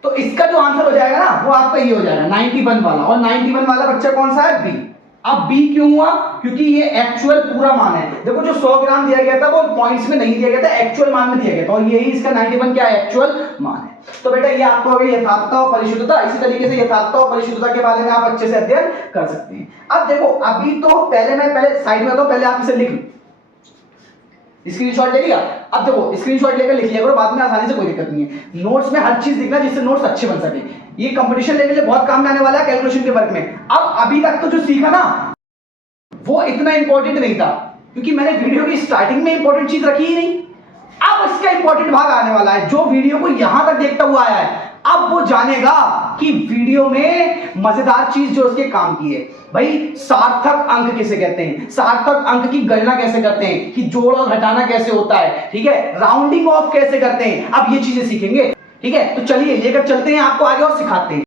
तो इसका जो आंसर हो जाएगा ना वो आपका ये हो जाएगा 91 वाला, और 91 वाला बच्चा कौन सा है, बी। अब बी क्यों हुआ, क्योंकि ये एक्चुअल पूरा मान है। देखो जो 100 ग्राम दिया गया था वो पॉइंट्स में नहीं दिया गया था, एक्चुअल मान में दिया गया था, और यही इसका 91 क्या है, एक्चुअल मान है। तो बेटा ये आपको अभी यथार्थता और परिशुद्धता, इसी तरीके से यथार्थता और परिशुद्धता के बारे में आप अच्छे से अध्ययन कर सकते हैं। अब देखो अभी तो पहले साइड में, तो पहले आप इसे लिख लो, स्क्रीनशॉट ले लिया। अब देखो स्क्रीनशॉट लेकर लिख लिया करो, बाद में आसानी से कोई दिक्कत नहीं है। नोट्स में हर चीज लिखना जिससे नोट्स अच्छे बन सके, ये कंपटीशन लेवल में बहुत काम में आने वाला है कैलकुलेशन के वर्क में। अब अभी तक तो जो सीखा ना वो इतना इंपॉर्टेंट नहीं था, क्योंकि मैंने वीडियो की स्टार्टिंग में इंपॉर्टेंट चीज रखी ही नहीं। अब इसका इंपॉर्टेंट भाग आने वाला है, जो वीडियो को यहां तक देखता हुआ आया है अब वो जानेगा कि वीडियो में मजेदार चीज जो उसके काम की है। भाई सार्थक अंक किसे कहते हैं, सार्थक अंक की गणना कैसे करते हैं, कि जोड़ और घटाना कैसे होता है, ठीक है, राउंडिंग ऑफ कैसे करते हैं, अब ये चीजें सीखेंगे। ठीक है, तो चलिए लेकर चलते हैं आपको आगे और सिखाते हैं।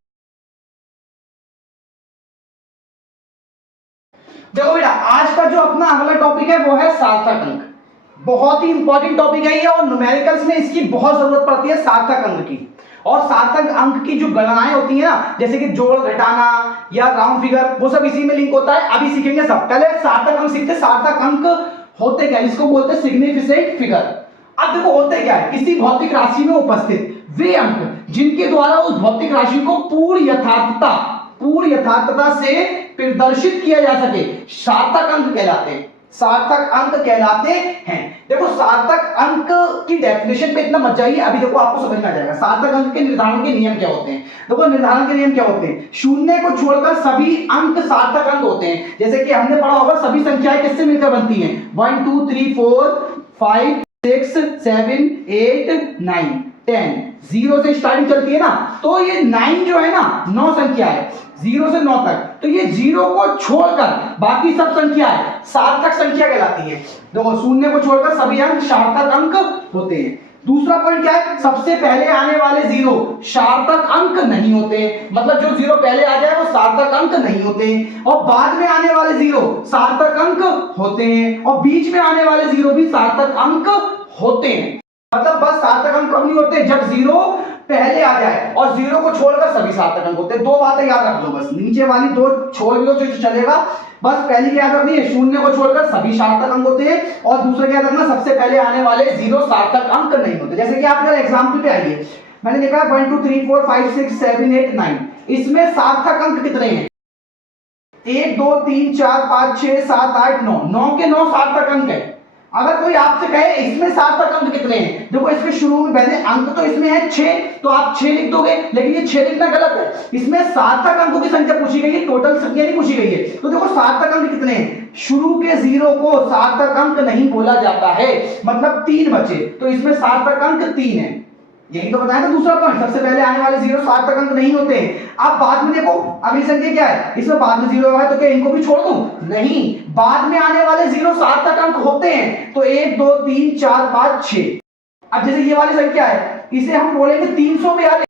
देखो बेटा आज का जो अपना अगला टॉपिक है वो है सार्थक अंक। बहुत ही इंपॉर्टेंट टॉपिक है ये, और न्यूमेरिकल्स में इसकी बहुत जरूरत पड़ती है सार्थक अंक की। और सार्थक अंक की जो गणनाएं होती है ना, जैसे कि जोड़ घटाना या राउंड फिगर, वो सब इसी में लिंक होता है। अभी सीखेंगे सब। पहले सार्थक अंक सीखते। सार्थक अंक होते क्या, इसको बोलते हैं सिग्निफिकेंट फिगर। अब देखो होते क्या है, किसी भौतिक राशि में उपस्थित वे अंक जिनके द्वारा उस भौतिक राशि को पूर्ण यथार्थता से प्रदर्शित किया जा सके सार्थक अंक कहलाते हैं। सार्थक अंक कहलाते हैं। देखो सार्थक अंक की डेफिनेशन पे इतना मत जाइए, अभी देखो आपको समझ में आ जाएगा सार्थक अंक के निर्धारण के नियम क्या होते हैं। देखो निर्धारण के नियम क्या होते हैं, शून्य को छोड़कर सभी अंक सार्थक अंक होते हैं। जैसे कि हमने पढ़ा होगा सभी संख्याएं किससे मिलकर बनती हैं, 1 2 3 4 5 6 7 8 9, 10, 0 से स्टार्टिंग चलती है ना, तो ये 9 जो है ना 9 संख्या है 0 से 9 तक, तो ये 0 को छोड़कर बाकी सब संख्याएं सार्थक संख्या कहलाती है। देखो शून्य को छोड़कर सभी अंक सार्थक अंक होते हैं। दूसरा पॉइंट क्या है, सबसे पहले आने वाले 0 सार्थक अंक नहीं होते, मतलब जो 0 पहले आ जाए वो सार्थक अंक नहीं होते, और बाद में आने वाले 0 सार्थक अंक होते हैं, और बीच में आने वाले 0 भी सार्थक अंक होते हैं। मतलब बस सार्थक अंक कब नहीं होते, जब 0 पहले आ जाए, और 0 को छोड़कर सभी सार्थक अंक होते हैं। दो बातें याद रख लो, बस नीचे वाली दो छोड़ लो तो चलेगा, बस पहली क्या याद रखनी है, शून्य को छोड़कर सभी सार्थक अंक होते हैं, और दूसरा क्या रखना, सबसे पहले आने वाले 0 सार्थक अंक नहीं होते। जैसे कि आप एग्जाम्पल पे आइए, मैंने देखा 1 2 3 4 5 6 7 8 9, इसमें सार्थक अंक कितने हैं, 1 2 3 4 5 6 7 8 9, 9 के 9 सार्थक अंक है। अगर कोई आपसे कहे इसमें सार्थक अंक कितने हैं, देखो इसके शुरू में पहले अंक तो इसमें है 6, तो आप 6 लिख दोगे, लेकिन ये 6 लिखना गलत है, इसमें सार्थक अंकों की संख्या पूछी गई है, टोटल संख्या नहीं पूछी गई है। तो देखो सार्थक अंक कितने हैं, शुरू के 0 को सार्थक अंक नहीं बोला जाता है, मतलब 3 बचे, तो इसमें सार्थक अंक 3 है। यही तो बताया था दूसरा पॉइंट, सबसे पहले आने वाले 0 सार्थक अंक नहीं होते हैं। अब बाद में देखो अगली संख्या क्या है, इसमें बाद में 0 है तो क्या इनको भी छोड़ दूं, नहीं, बाद में आने वाले 0 सार्थक अंक होते हैं, तो 1 2 3 4 5 6। अब जैसे ये वाली संख्या है, इसे हम बोलेंगे 342,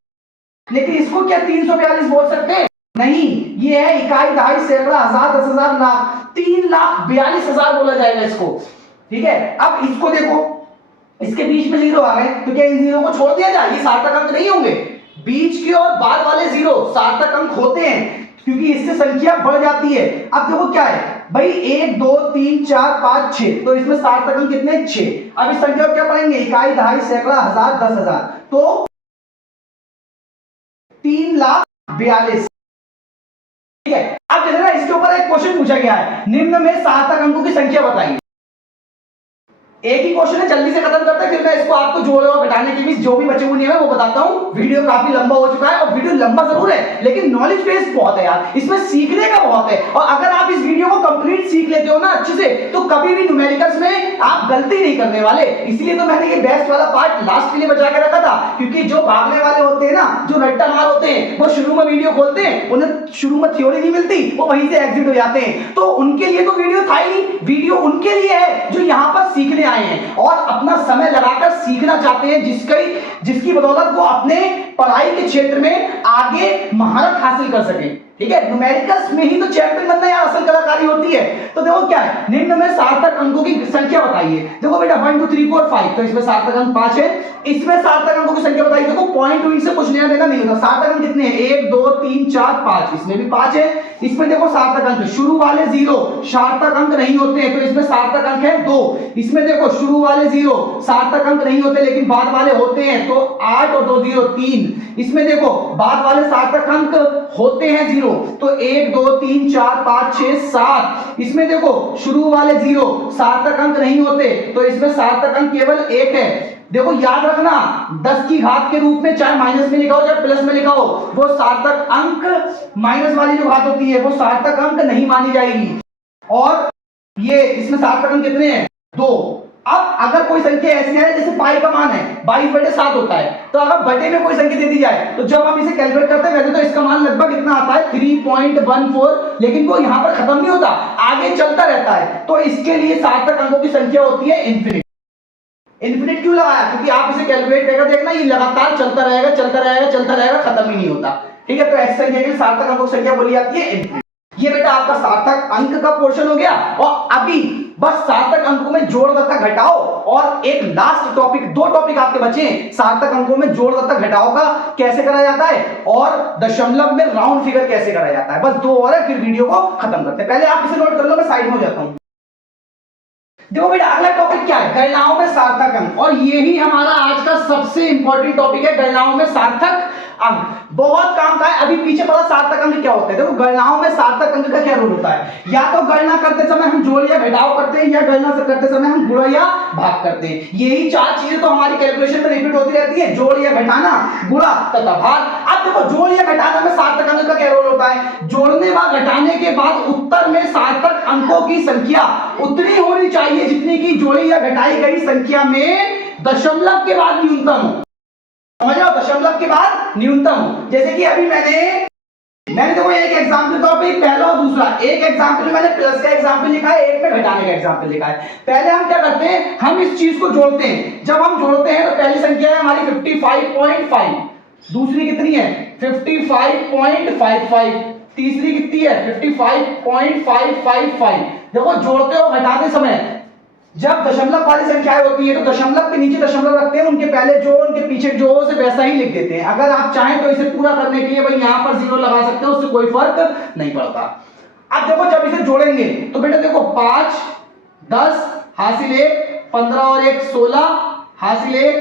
लेकिन इसको क्या 342 बोल सकते हैं, नहीं, ये है इकाई, दहाई, सैकड़ा, हजार, 10,000, लाख, 3,42,000 बोला जाएगा इसको। ठीक है, अब इसको देखो, इसके बीच में 0 आ गए, तो क्या इन 0 को छोड़ दिया जाए, ये सार्थक अंक नहीं होंगे। बीच के और बाद वाले 0 सार्थक अंक होते हैं, क्योंकि इससे संख्या बढ़ जाती है। अब देखो क्या है भाई, 1 2 3 4 5 6, तो इसमें सार्थक अंक कितने, 6। अब इस संख्या को क्या पढ़ेंगे, इकाई, दहाई, सैकड़ा, हजार, 10,000, तो 3,42,000। ठीक है, अब जैसे ना इसके ऊपर एक क्वेश्चन पूछा गया है, निम्न में सार्थक अंकों की संख्या बताइए। एक ही क्वेश्चन है, जल्दी से खत्म करते हैं, फिर मैं इसको आपको जोड़े और घटाने के बीच जो भी बचे हुए नियम है वो बताता हूं। वीडियो काफी लंबा हो चुका है, और वीडियो लंबा जरूर है लेकिन नॉलेज बेस बहुत है यार, इसमें सीखने का बहुत है, और अगर आप इस वीडियो को कंप्लीट सीख लेते हो ना अच्छे से, तो कभी भी न्यूमेरिकल्स में आप गलती नहीं करने वाले। इसलिए तो मैंने ये बेस्ट वाला पार्ट लास्ट के लिए बचा के रखा था, क्योंकि जो भागने वाले होते हैं ना, जो रट्टा मार होते हैं, वो शुरू में वीडियो खोलते हैं, उन्हें शुरू में थ्योरी नहीं मिलती, वो वहीं से एग्जिट हो जाते हैं, तो उनके लिए तो वीडियो था ही नहीं। वीडियो उनके लिए है जो यहाँ पर सीखने आए हैं और अपना समय लगाकर सीखना चाहते हैं, जिसकी बदौलत वो अपने पढ़ाई के क्षेत्र में आगे महारत हासिल कर सके। ठीक है, न्यूमेरिकल्स में ही तो चैंपियन बनना या असल कलाकारी होती है। तो देखो क्या है, निम्न में सार्थक अंकों की संख्या बताइए। देखो बेटा 1 2 3 4 5, तो इसमें सार्थक अंक 5 है, इसमें सार्थक अंकों की संख्या बताइए। देखो पॉइंट टू से कुछ लेना देना नहीं होता, सार्थक अंक कितने हैं, 1 2 3 4 5, इसमें भी 5 है। इसमें देखो सार्थक अंक, शुरू वाले 0 सार्थक अंक नहीं होते हैं, तो इसमें सार्थक अंक है 2। इसमें देखो शुरू वाले 0 सार्थक अंक नहीं होते, लेकिन बाद वाले होते हैं, तो 8 और 2 0 3। इसमें देखो बाद वाले सार्थक अंक होते हैं 0, तो 1 2 3 4 5 6 7। इसमें देखो शुरू वाले 0 सार्थक अंक नहीं होते, तो इसमें सार्थक अंक केवल 1 है। देखो याद रखना, 10 की घात के रूप में चाहे माइनस में लिखा हो चाहे प्लस में लिखा हो, वो सार्थक अंक, माइनस वाली जो घात होती है वो सार्थक अंक नहीं मानी जाएगी। और ये इसमें सार्थक अंक कितने हैं, 2। अब अगर कोई संख्या ऐसी है जैसे पाई का मान है 22/7 होता है, तो अगर बटे में कोई संख्या दे दी जाए, तो जब हम इसे कैलकुलेट करते हैं वैसे तो इसका मान लगभग इतना आता है 3.14, लेकिन वो यहां पर खत्म नहीं होता, आगे चलता रहता है, तो इसके लिए सार्थक अंकों की संख्या होती है इन्फिनिट। इन्फिनिट क्यों लगाया, क्योंकि आप इसे कैलकुलेट करके देखना, ये लगातार चलता रहेगा चलता रहेगा चलता रहेगा, खत्म ही नहीं होता। ठीक है, तो ऐसी संख्या के लिए सार्थक अंकों की संख्या बोली जाती है इन्फिनिट। ये बेटा आपका सार्थक अंक का पोर्शन हो गया, और अभी बस सार्थक अंकों में जोड़ तथा घटाओ, और एक लास्ट टॉपिक, 2 टॉपिक आपके बचे, सार्थक अंकों में जोड़ तथा घटाओ का कैसे करा जाता है, और दशमलव में राउंड फिगर कैसे करा जाता है। बस 2 और है, फिर वीडियो को खत्म करते हैं। पहले आप इसे नोट कर लो, मैं साइड में हो जाता हूं। देखो बेटा अगला टॉपिक क्या है, गणनाओं में सार्थक अंक, और यही हमारा आज का सबसे इंपॉर्टेंट टॉपिक है, गणनाओं में सार्थक अंक। बहुत काम का है, अभी पीछे पता सार्थक अंक क्या होते हैं। देखो गणनाओं में सार्थक अंक का क्या रोल होता है, या तो गणना करते समय हम जोड़ या घटाव करते हैं, या गणना करते समय हम गुणा या भाग करते हैं। यही 4 चीजें तो हमारी कैलकुलेशन में रिपीट होती रहती है, जोड़ या घटाना, गुणा तथा भाग। अब देखो जोड़ या घटाने में सार्थक अंक का क्या रोल होता है, जोड़ने व घटाने के बाद उत्तर में सार्थक अंकों की संख्या उतनी होनी चाहिए जितनी की जोड़ी या घटाई गई संख्या में दशमलव के बाद न्यूनतम हो। समझ रहे हो, दशमलव के बाद न्यूनतम। जैसे कि अभी मैंने देखो एक एग्जांपल तौर पे पहला और दूसरा, एक एग्जांपल में मैंने प्लस का एग्जांपल लिखा है, एक में घटाने का एग्जांपल लिखा है। पहले हम क्या करते हैं, हम इस चीज को जोड़ते हैं। जब हम जोड़ते हैं तो पहली संख्या है हमारी 55.5, दूसरी कितनी है 55.55, तीसरी कितनी है 55.555। देखो जोड़ते हो घटाते समय जब दशमलव वाली संख्याएं होती है तो दशमलव के नीचे दशमलव रखते हैं, उनके पहले जो उनके पीछे जो से वैसा ही लिख देते हैं। अगर आप चाहें तो इसे पूरा करने के लिए भाई यहां पर जीरो लगा सकते हो, उससे कोई फर्क नहीं पड़ता। अब देखो जब इसे जोड़ेंगे तो बेटा देखो 5 10 हासिल 1, 15 और 1 16 हासिल 1,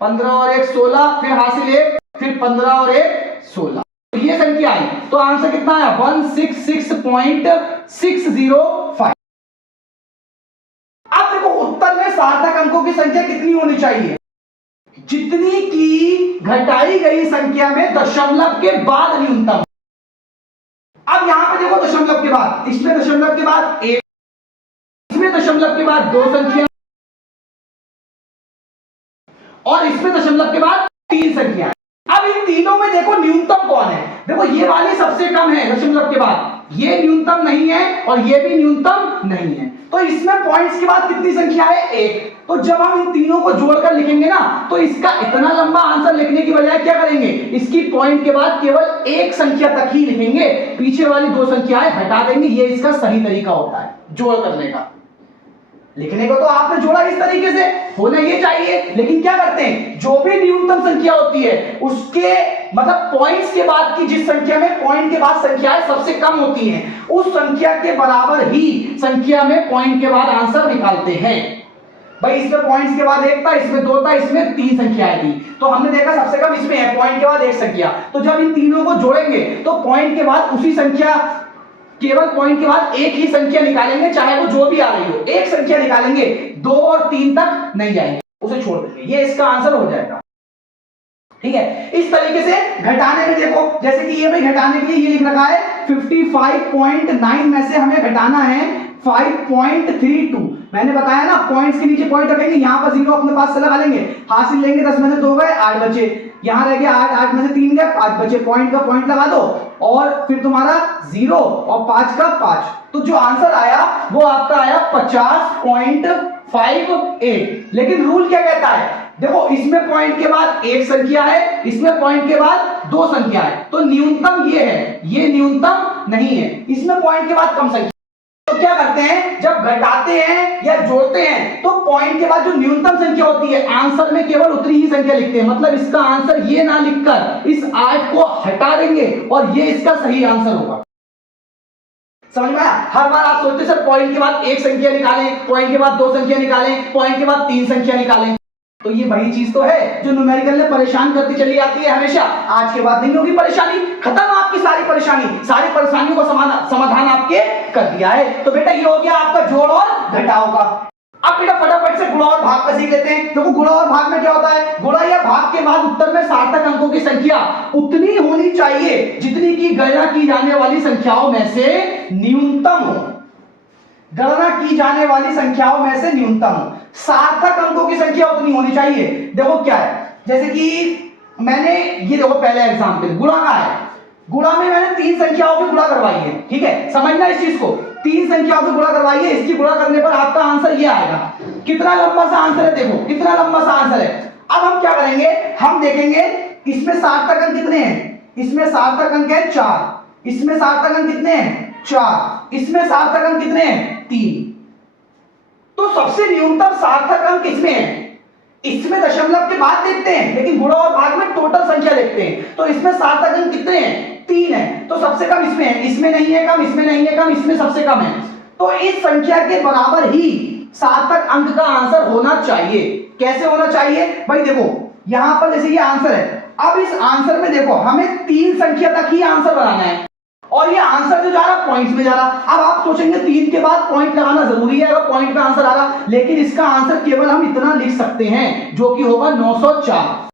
15 और 1 16, फिर हासिल 1, फिर 15 और 1 16। तो ये संख्या आई तो आंसर कितना आया 166.605। अब देखो उत्तर में सार्थक अंकों की संख्या कितनी होनी चाहिए, जितनी की घटाई गई संख्या में दशमलव के बाद न्यूनतम। अब यहां पे देखो दशमलव के बाद, इसमें दशमलव के बाद 1, इसमें दशमलव के बाद 2 संख्या और इसमें दशमलव के बाद 3 संख्या। अब इन तीनों में देखो न्यूनतम कौन है, देखो ये वाली सबसे कम है दशमलव के बाद, ये न्यूनतम नहीं है और ये भी न्यूनतम नहीं है। तो इसमें पॉइंट्स के बाद कितनी संख्या है 1। तो जब हम इन तीनों को जोड़कर लिखेंगे ना तो इसका इतना लंबा आंसर लिखने की बजाय क्या करेंगे, इसकी पॉइंट के बाद केवल एक संख्या तक ही लिखेंगे, पीछे वाली 2 संख्याएं हटा देंगे। ये इसका सही तरीका होता है जोड़ करने का। लिखने को तो आपने जोड़ा इस तरीके से होना ये चाहिए, लेकिन क्या करते हैं जो भी न्यूनतम संख्या होती है उसके मतलब पॉइंट्स के बाद की जिस संख्या में पॉइंट के बाद संख्याएं सबसे कम होती हैं उस संख्या के बराबर ही संख्या में पॉइंट के बाद आंसर निकालते हैं। भाई इसमें पॉइंट्स के बाद 1 था, इसमें 2 था, इसमें 3 संख्याएं थी, तो हमने देखा सबसे कम इसमें है, पॉइंट के बाद 1 संख्या। तो जब इन तीनों को जोड़ेंगे तो पॉइंट के बाद उसी संख्या, केवल पॉइंट के बाद एक ही संख्या निकालेंगे, चाहे वो जो भी आ रही हो, एक संख्या निकालेंगे, 2 और 3 तक नहीं जाएंगे, उसे छोड़ देंगे। ये इसका आंसर हो जाएगा। ठीक है, इस तरीके से घटाने में देखो जैसे कि ये भाई घटाने के लिए ये लिख रखा है 55.9 में से हमें घटाना है 5.32। मैंने बताया ना पॉइंट्स के नीचे पॉइंट रखेंगे, यहां पर जीरो अपने पास से लगा लेंगे, हासिल लेंगे 10 में से 2 गए 8 बचे, यहां रह गया 8, 8 में से 3 गए 5 बचे, पॉइंट का पॉइंट लगा दो और फिर तुम्हारा 0 और 5 का 5। तो जो आंसर आया वो आपका आया 50.58। लेकिन रूल क्या कहता है, देखो इसमें पॉइंट के बाद एक संख्या है, इसमें पॉइंट के बाद 2 संख्या है, तो न्यूनतम ये है, ये न्यूनतम नहीं है, इसमें पॉइंट के बाद कम संख्या। तो क्या करते हैं जब घटाते हैं या जोड़ते हैं तो पॉइंट के बाद जो न्यूनतम संख्या होती है आंसर में केवल उतनी ही संख्या लिखते हैं। मतलब इसका आंसर ये ना लिखकर इस 8 को हटा देंगे और ये इसका सही आंसर होगा। समझ में आया? हर बार आप सोचते सर पॉइंट के बाद एक संख्या निकालें, पॉइंट के बाद 2 संख्या निकालें, पॉइंट के बाद 3 संख्या निकालें, तो ये वही चीज तो है जो न्यूमेरिकल में परेशान करती चली आती है हमेशा। आज के बाद नहीं होगी परेशानी, खत्म आपकी सारी परेशानी, सारी परेशानियों का समाधान आपके कर दिया है। तो बेटा ये हो गया आपका जोड़ और घटाव का। अब बेटा फटाफट से गुणा और भाग का सीख लेते हैं। देखो गुणा और भाग में क्या होता है, गुणा या भाग के बाद उत्तर में सार्थक अंकों की संख्या उतनी होनी चाहिए जितनी की गणना की जाने वाली संख्याओं में से न्यूनतम हो। गणना की जाने वाली संख्याओं में से न्यूनतम हो, सार्थक अंकों की संख्या उतनी होनी चाहिए। देखो क्या है, जैसे कि मैंने ये देखो पहले एग्जांपल गुणा का है, गुणा में मैंने 3 संख्याओं की गुणा करवाई है। ठीक है, समझना इस चीज को, 3 संख्याओं की गुणा करवाई है, इसकी गुणा करने पर आपका आंसर ये आएगा। कितना लंबा सा आंसर है, देखो कितना लंबा सा आंसर है। अब हम क्या करेंगे, हम देखेंगे इसमें सार्थक अंक कितने हैं, इसमें सार्थक अंक है 4, इसमें सार्थक अंक कितने हैं 4, इसमें सार्थक अंक कितने हैं 3। तो सबसे न्यूनतम सार्थक अंक किसमें है, इसमें दशमलव के बाद देखते हैं, लेकिन गुणा और भाग में टोटल संख्या देखते हैं। तो इसमें सार्थक अंक कितने हैं 3 है, तो सबसे कम इसमें है, इसमें नहीं है कम, इसमें नहीं है कम, इसमें सबसे कम है। तो इस संख्या के बराबर ही सार्थक अंक का आंसर होना चाहिए। कैसे होना चाहिए भाई, देखो यहां पर जैसे ये आंसर है, अब इस आंसर में देखो हमें 3 संख्या तक ही आंसर बनाना है और ये आंसर जो जा रहा पॉइंट्स में जा रहा। अब आप सोचेंगे 3 के बाद पॉइंट लगाना जरूरी है, अगर पॉइंट का आंसर आ रहा, लेकिन इसका आंसर केवल हम इतना लिख सकते हैं जो कि होगा 904।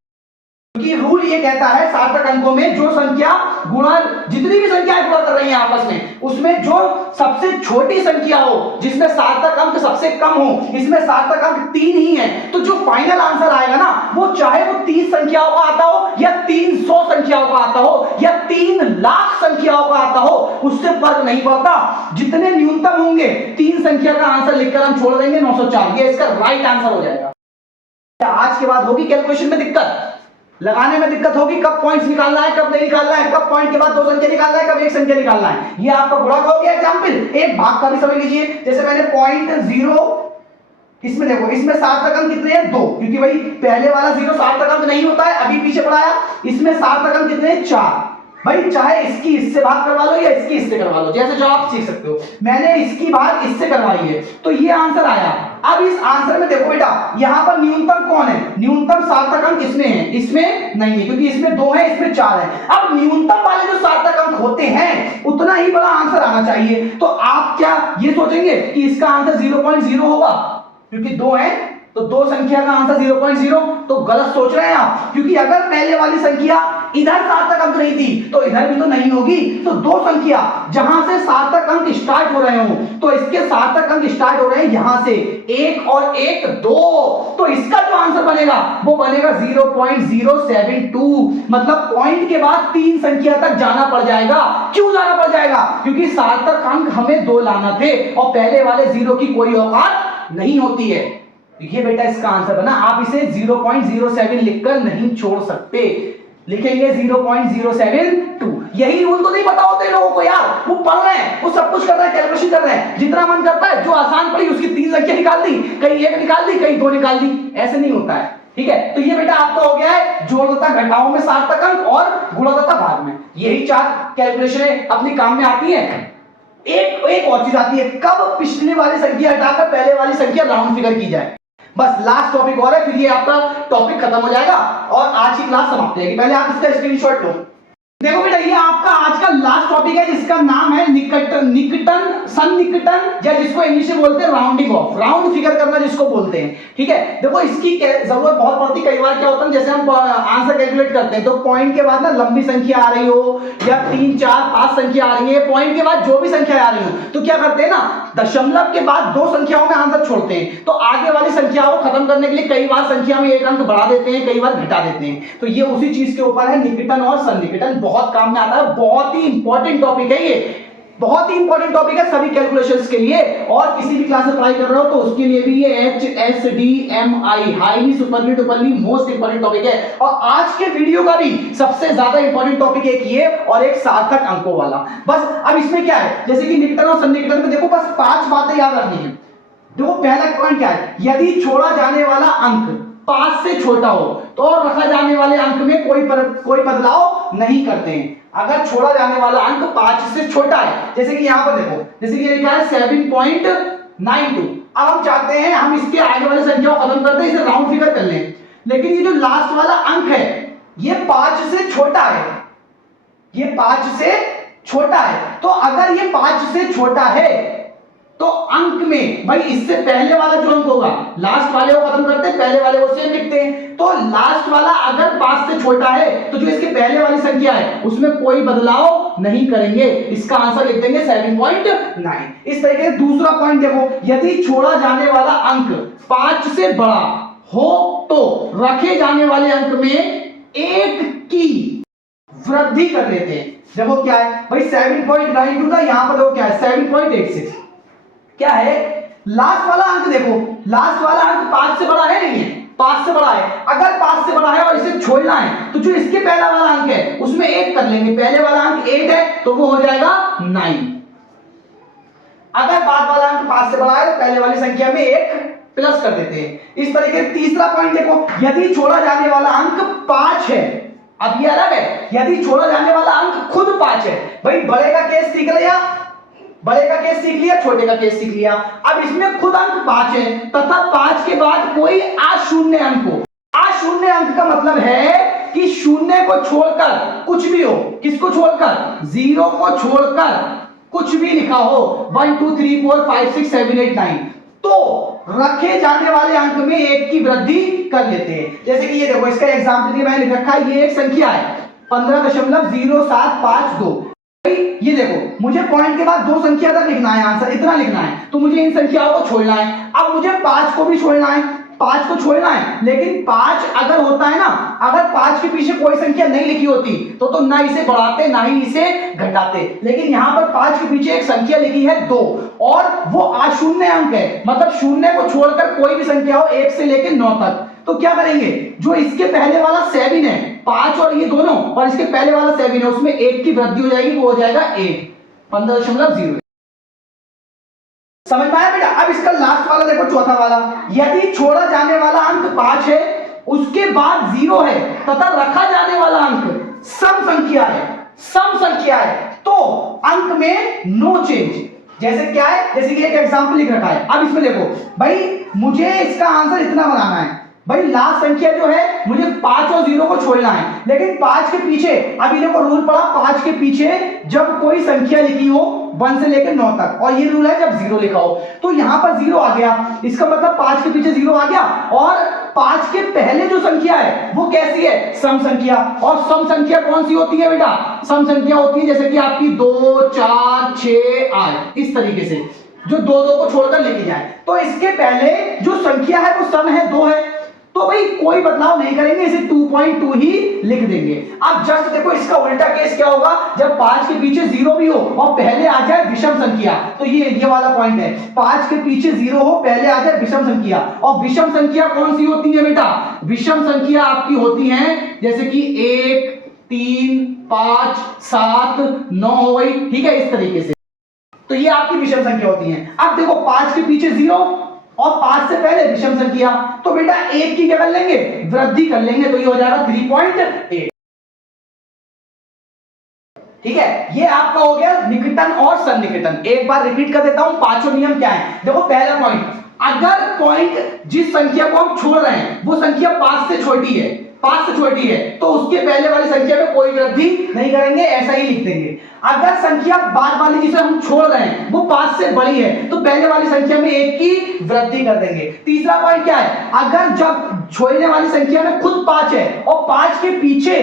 क्योंकि रूल ये कहता है सार्थक अंकों में जो संख्या गुणा, जितनी भी संख्याएं गुणा कर रही हैं आपस में, उसमें जो सबसे छोटी संख्या हो, जिसमें सार्थक अंक सबसे कम हो, इसमें सार्थक अंक 3 ही है, तो जो फाइनल आंसर आएगा ना, वो चाहे वो 30 संख्याओं का आता हो या 300 संख्याओं का आता हो या 3 लाख संख्याओं का आता हो, उससे फर्क नहीं पड़ता। जितने न्यूनतम होंगे 3 संख्या का आंसर लिखकर हम छोड़ देंगे 904, ये इसका राइट आंसर हो जाएगा। आज के बाद होगी कैलकुलेशन में दिक्कत, लगाने में दिक्कत होगी, कब पॉइंट्स निकालना है कब नहीं निकालना है, कब पॉइंट के बाद 2 संख्या निकालना है कब 1 संख्या निकालना है। ये आपका गुणक हो गया एग्जांपल। एक भाग का भी समझ लीजिए, जैसे मैंने 0.0, इसमें देखो, इसमें सार्थक अंक कितने हैं 2, क्योंकि भाई पहले वाला 0 सार्थक अंक नहीं होता है, अभी पीछे पढ़ाया। इसमें सार्थक अंक कितने हैं 4। भाई चाहे इसकी इससे भाग करवा लो या इसकी इससे करवा लो, जैसे जो आप सीख सकते हो। मैंने इसकी भाग इससे करवाई है, तो ये आंसर आया। अब इस आंसर में देखो बेटा, यहां पर न्यूनतम कौन है, न्यूनतम सार्थक अंक इसमें है, इसमें नहीं है, क्योंकि इसमें 2 है, इसमें 4 है। अब न्यूनतम वाले जो सार्थक अंक होते हैं उतना ही बड़ा आंसर आना चाहिए। तो आप क्या ये सोचेंगे कि इसका आंसर 0.0 होगा, क्योंकि 2 है तो 2 संख्या का आंसर 0.0, तो गलत सोच रहे हैं आप। क्योंकि अगर पहले वाली संख्या इधर सार्थक अंक नहीं थी तो इधर भी तो नहीं होगी। तो 2 संख्या जहां से सार्थक अंक स्टार्ट हो रहे हो, तो इसके सार्थक अंक स्टार्ट हो रहे हैं यहां से, 1 और 1 2, तो इसका जो आंसर बनेगा वो बनेगा 0.072। मतलब पॉइंट के बाद 3 संख्या तक जाना पड़ जाएगा। क्यों जाना पड़ जाएगा, क्योंकि सार्थक अंक हमें 2 लाना थे और पहले वाले 0 की कोई औकात नहीं होती है। ये बेटा इसका आंसर बना। आप इसे 0.07 लिखकर नहीं छोड़ सकते, लिखेंगे 0.072। यही रूल तो नहीं पता होते लोगों को यार, वो पढ़ रहे हैं, वो सब कुछ कर रहे हैं, कैलकुलेशन कर रहे हैं, जितना मन करता है जो आसान पड़ी उसकी 3 संख्या निकाल दी, कहीं 1 निकाल दी, कहीं 2 निकाल दी। ऐसे नहीं होता है, ठीक है। तो ये बेटा आपका हो गया है जोड़ तथा घटाओं में सार्थक अंक और गुणा तथा भाग में। यही 4 कैलकुलेशन अपनी काम में आती है। एक और चीज आती है, कब पिछली वाली संख्या हटाकर पहले वाली संख्या राउंड फिगर की जाए। बस लास्ट टॉपिक और है, फिर ये आपका टॉपिक खत्म हो जाएगा और आज की क्लास समाप्त हो जाएगी। पहले आप इसका स्क्रीनशॉट लो। देखो बेटा, ये आपका आज का लास्ट टॉपिक है जिसका नाम है निकटन सन्निकटन, या जिसको इंग्लिश में बोलते हैं राउंडिंग ऑफ, राउंड फिगर करना जिसको बोलते हैं, ठीक है। देखो इसकी जरूरत बहुत पड़ती, कई बार क्या होता है जैसे हम आंसर कैलकुलेट करते हैं तो पॉइंट के बाद ना लंबी संख्या आ रही हो या 3 4 5 संख्या आ रही है, पॉइंट के बाद जो भी संख्या आ रही हो, तो क्या करते हैं ना, दशमलव के बाद 2 संख्याओं में आंसर छोड़ते हैं। तो आगे वाली संख्याओं को खत्म करने के लिए कई बार संख्या में 1 अंक बढ़ा देते हैं, कई बार घटा देते हैं। तो ये उसी चीज के ऊपर है, निकटन और सन्निकटन, बहुत काम में आता है, बहुत ही इंपॉर्टेंट टॉपिक है, ये बहुत ही इंपॉर्टेंट टॉपिक है सभी कैलकुलेशंस के लिए। और किसी भी क्लास में पढ़ाई कर रहे हो तो उसके लिए भी ये HSDMI highly superly most important topic है। और आज के वीडियो का भी सबसे ज्यादा इंपॉर्टेंट टॉपिक एक ये और एक सार्थक अंकों वाला। बस अब इसमें क्या है, जैसे कि निकटन और सन्निकटन में देखो बस 5 बातें याद रखनी है। देखो पहला पॉइंट क्या है, यदि छोड़ा जाने वाला अंक 5 से छोटा हो तो और रखा जाने वाले अंक में कोई बदलाव नहीं करते हैं। अगर छोड़ा जाने वाला अंक 5 से छोटा है, जैसे कि यहां पर देखो, जैसे कि ये लिखा है 7.92। अब हम चाहते हैं हम इसके आगे वाली संख्या को खत्म कर दें, इसे राउंड फिगर कर लें, लेकिन ये जो लास्ट वाला अंक है ये 5 से छोटा है, ये 5 से छोटा है। तो अगर ये 5 से छोटा है तो अंक में भाई इससे पहले वाला जो अंक होगा, लास्ट वाले को खत्म करते हैं, पहले वाले को सेम लिखते हैं। तो लास्ट वाला अगर 5 से छोटा है तो जो इसके पहले वाली संख्या है उसमें कोई बदलाव नहीं करेंगे, इसका आंसर लिख देंगे 7.9। इस तरीके से दूसरा पॉइंट देखो, यदि छोड़ा जाने वाला अंक 5 से बड़ा हो तो रखे जाने वाले अंक में 1 की वृद्धि कर लेते हैं। देखो क्या है भाई 7.92 था, यहां पर देखो क्या है 7.86। क्या है, लास्ट वाला अंक देखो, लास्ट वाला अंक 5 से बड़ा है नहीं है, 5 से बड़ा है। अगर 5 से बड़ा है और इसे छोड़ना है तो जो इसके पहला वाला अंक है उसमें 1 कर लेंगे, पहले वाला अंक 8 है तो वो हो जाएगा 9। अगर बाद वाला अंक 5 से बड़ा है तो पहले वाली संख्या में 1 प्लस कर देते हैं। इस तरीके से तीसरा पॉइंट देखो, यदि छोड़ा जाने वाला अंक 5 है, अब ये अलग है, यदि छोड़ा जाने वाला अंक खुद 5 है, भाई बड़े का केस सीख लिया, बड़े का केस सीख लिया, छोटे का केस सीख लिया। अब इसमें खुद अंक 5 है तथा 5 के बाद कोई अशून्य अंक हो। अशून्य अंक का मतलब है कि शून्य को छोड़कर कुछ भी हो, किसको छोड़कर, 0 को छोड़कर कुछ भी लिखा हो, 1 2 3 4 5 6 7 8 9, तो रखे जाने वाले अंक में 1 की वृद्धि कर लेते हैं। जैसे कि ये देखो, इसका एग्जांपल मैंने लिख रखा है, ये एक संख्या है 15.0752। ये देखो, मुझे पॉइंट के बाद 2 संख्या तक लिखना है, आंसर इतना लिखना है, तो मुझे इन संख्याओं को छोड़ना है। अब मुझे 5 को भी छोड़ना है, 5 को छोड़ना है, लेकिन 5 अगर होता है ना, अगर 5 के पीछे कोई संख्या नहीं लिखी होती तो ना इसे बढ़ाते ना ही इसे घटाते, लेकिन यहां पर 5 के पीछे एक संख्या लिखी है 2 और वो अशून्य अंक है, मतलब शून्य को छोड़कर कोई भी संख्या हो 1 से लेकर 9 तक। तो क्या करेंगे, जो इसके पहले वाला 7 है, 5 और ये दोनों, और इसके पहले वाला 7 है, उसमें 1 की वृद्धि हो जाएगी, वो हो जाएगा 8, 15.0। समझ में आया बेटा? अब इसका लास्ट वाला देखो, चौथा वाला, यदि छोड़ा जाने वाला अंक 5 है, उसके बाद 0 है तथा रखा जाने वाला अंक सम संख्या है, सम संख्या है, तो अंक में नो चेंज। जैसे क्या है, जैसे कि एक एग्जांपल लिख रखा है। अब इसमें देखो भाई, मुझे इसका आंसर इतना बनाना है भाई, लास्ट संख्या जो है मुझे 5 और 0 को छोड़ना है, लेकिन 5 के पीछे, अभी देखो रूल पड़ा, 5 के पीछे जब कोई संख्या लिखी हो 1 से लेकर 9 तक, और ये रूल है जब 0 लिखा हो, तो यहां पर 0 आ गया, इसका मतलब 5 के पीछे 0 आ गया, और 5 के पहले जो संख्या है वो कैसी है, सम संख्या। और सम संख्या कौन सी होती है बेटा, सम संख्या होती है जैसे कि आपकी 2, 4, 6, 8, इस तरीके से, जो 2 को छोड़कर लिखी जाए। तो इसके पहले जो संख्या है वो सम है, 2 है, तो भाई कोई बदलाव नहीं करेंगे, इसे 2.2 ही लिख देंगे। अब जस्ट देखो, इसका उल्टा केस क्या होगा, जब 5 के पीछे 0 भी हो और पहले आ जाए विषम संख्या, तो ये वाला पॉइंट है, 5 के पीछे 0 हो, पहले आ जाए विषम संख्या। और विषम संख्या कौन सी होती है बेटा, विषम संख्या आपकी होती है जैसे कि 1, 3, 5, 7, 9 हो गई, ठीक है, इस तरीके से, तो ये आपकी विषम संख्या होती है। अब देखो, 5 के पीछे 0 और 5 से पहले विषम संख्या, तो बेटा 1 की क्या कर लेंगे, वृद्धि कर लेंगे, तो ये हो जाएगा 3.8। ठीक है, ये आपका हो गया निकटन और सन्निकटन। एक बार रिपीट कर देता हूं, पांचों नियम क्या है। देखो, पहला पॉइंट, अगर पॉइंट जिस संख्या को हम छोड़ रहे हैं वो संख्या 5 से छोटी है, 5 से छोटी है, तो उसके पहले वाली संख्या में कोई वृद्धि नहीं करेंगे, ऐसा ही लिख देंगे। अगर संख्या बाद वाली जिसे हम छोड़ रहे हैं वो 5 से बड़ी है, तो पहले वाली संख्या में 1 की वृद्धि कर देंगे। तीसरा पॉइंट क्या है, अगर जब छोड़ने वाली संख्या में खुद 5 है और 5 के पीछे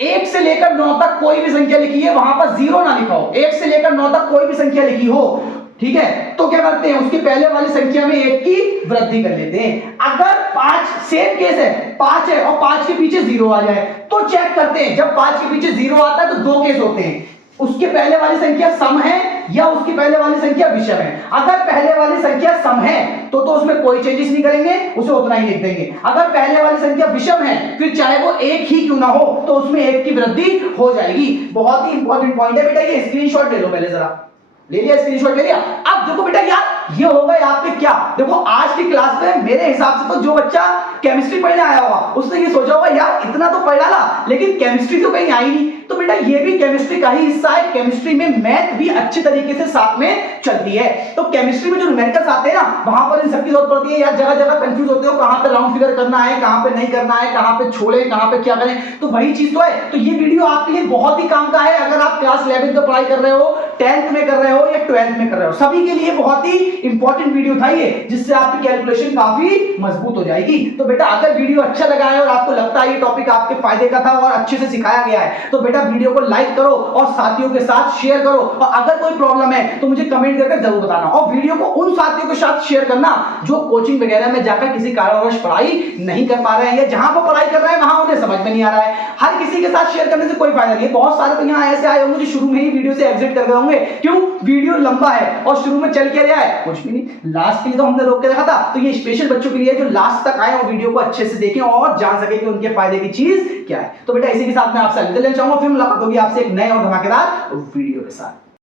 1 से लेकर 9 तक कोई भी संख्या लिखी है, वहां पर 0 ना लिखा हो, 1 से लेकर 9 तक कोई भी संख्या लिखी हो, ठीक है, तो क्या करते हैं, उसके पहले वाली संख्या में 1 की वृद्धि कर लेते हैं। अगर 5 सेम केस है, 5 है और 5 के पीछे 0 आ जाए, तो चेक करते हैं, जब 5 के पीछे 0 आता है तो 2 केस होते हैं, उसके पहले वाली संख्या सम है या उसकी पहले वाली संख्या विषम है। अगर पहले वाली संख्या सम है तो उसमें कोई चेंजेस नहीं करेंगे, उसे उतना ही लिख देंगे। अगर पहले वाली संख्या विषम है, फिर चाहे वो 1 ही क्यों ना हो, तो उसमें 1 की वृद्धि हो जाएगी। बहुत ही इंपॉर्टेंट पॉइंट है बेटा, ये स्क्रीनशॉट ले लो, पहले जरा ले लिया, स्क्रीनशॉट ले लिया। अब देखो बेटा, यार ये होगा यहाँ पे क्या, देखो आज की क्लास में मेरे हिसाब से तो जो बच्चा केमिस्ट्री पढ़ने आया होगा उसने ये सोचा होगा, यार इतना तो पढ़ डाला लेकिन केमिस्ट्री तो कहीं आई नहीं। तो बेटा ये भी केमिस्ट्री का ही हिस्सा है, केमिस्ट्री में मैथ भी अच्छे तरीके से साथ में चलती है। तो केमिस्ट्री में जो न्यूमेरिकल्स आते हैं ना, वहां पर इन सबकी जरूरत पड़ती है। यार जगह जगह कंफ्यूज होते हो, कहां पे राउंड फिगर करना है, कहां पे नहीं करना है, कहां पे छोड़े, कहां पे क्या करें, तो वही चीज तो है। तो ये वीडियो आपके लिए बहुत ही काम का है, अगर आप क्लास 11 में पढ़ाई कर रहे हो, 10th में कर रहे हो या 12th में कर रहे हो, सभी के लिए बहुत ही इंपॉर्टेंट वीडियो था ये, जिससे आपकी कैलकुलेशन काफी मजबूत हो जाएगी। तो बेटा अगर वीडियो अच्छा लगा है और आपको लगता है ये टॉपिक आपके फायदे का था और अच्छे से सिखाया गया है, तो बेटा वीडियो को लाइक करो और साथियों के साथ शेयर करो। और अगर कोई प्रॉब्लम है तो मुझे कमेंट करके जरूर बताना, और वीडियो को उन साथियों के साथ शेयर करना जो कोचिंग वगैरह में जाकर किसी कारणवश पढ़ाई नहीं कर पा रहे हैं, या जहां वो पढ़ाई कर रहे हैं वहां उन्हें समझ में नहीं आ रहा है। हर किसी के साथ शेयर करने से कोई फायदा नहीं है। बहुत सारे तो यहाँ ऐसे आए होंगे जो शुरू में ही वीडियो से एग्जिट कर गए होंगे, क्यों, वीडियो लंबा है और शुरू में चल के रहा है कुछ भी नहीं, लास्ट के लिए तो हमने रोक के रखा था। तो ये स्पेशल बच्चों के लिए जो लास्ट तक आए और वीडियो को अच्छे से देखें और जान सके कि उनके फायदे की चीज क्या है। तो बेटा इसी के साथ मैं आपसे अलविदा लेना चाहूंगा, फिर मुलाकात होगी आपसे एक नए और धमाकेदार वीडियो के साथ।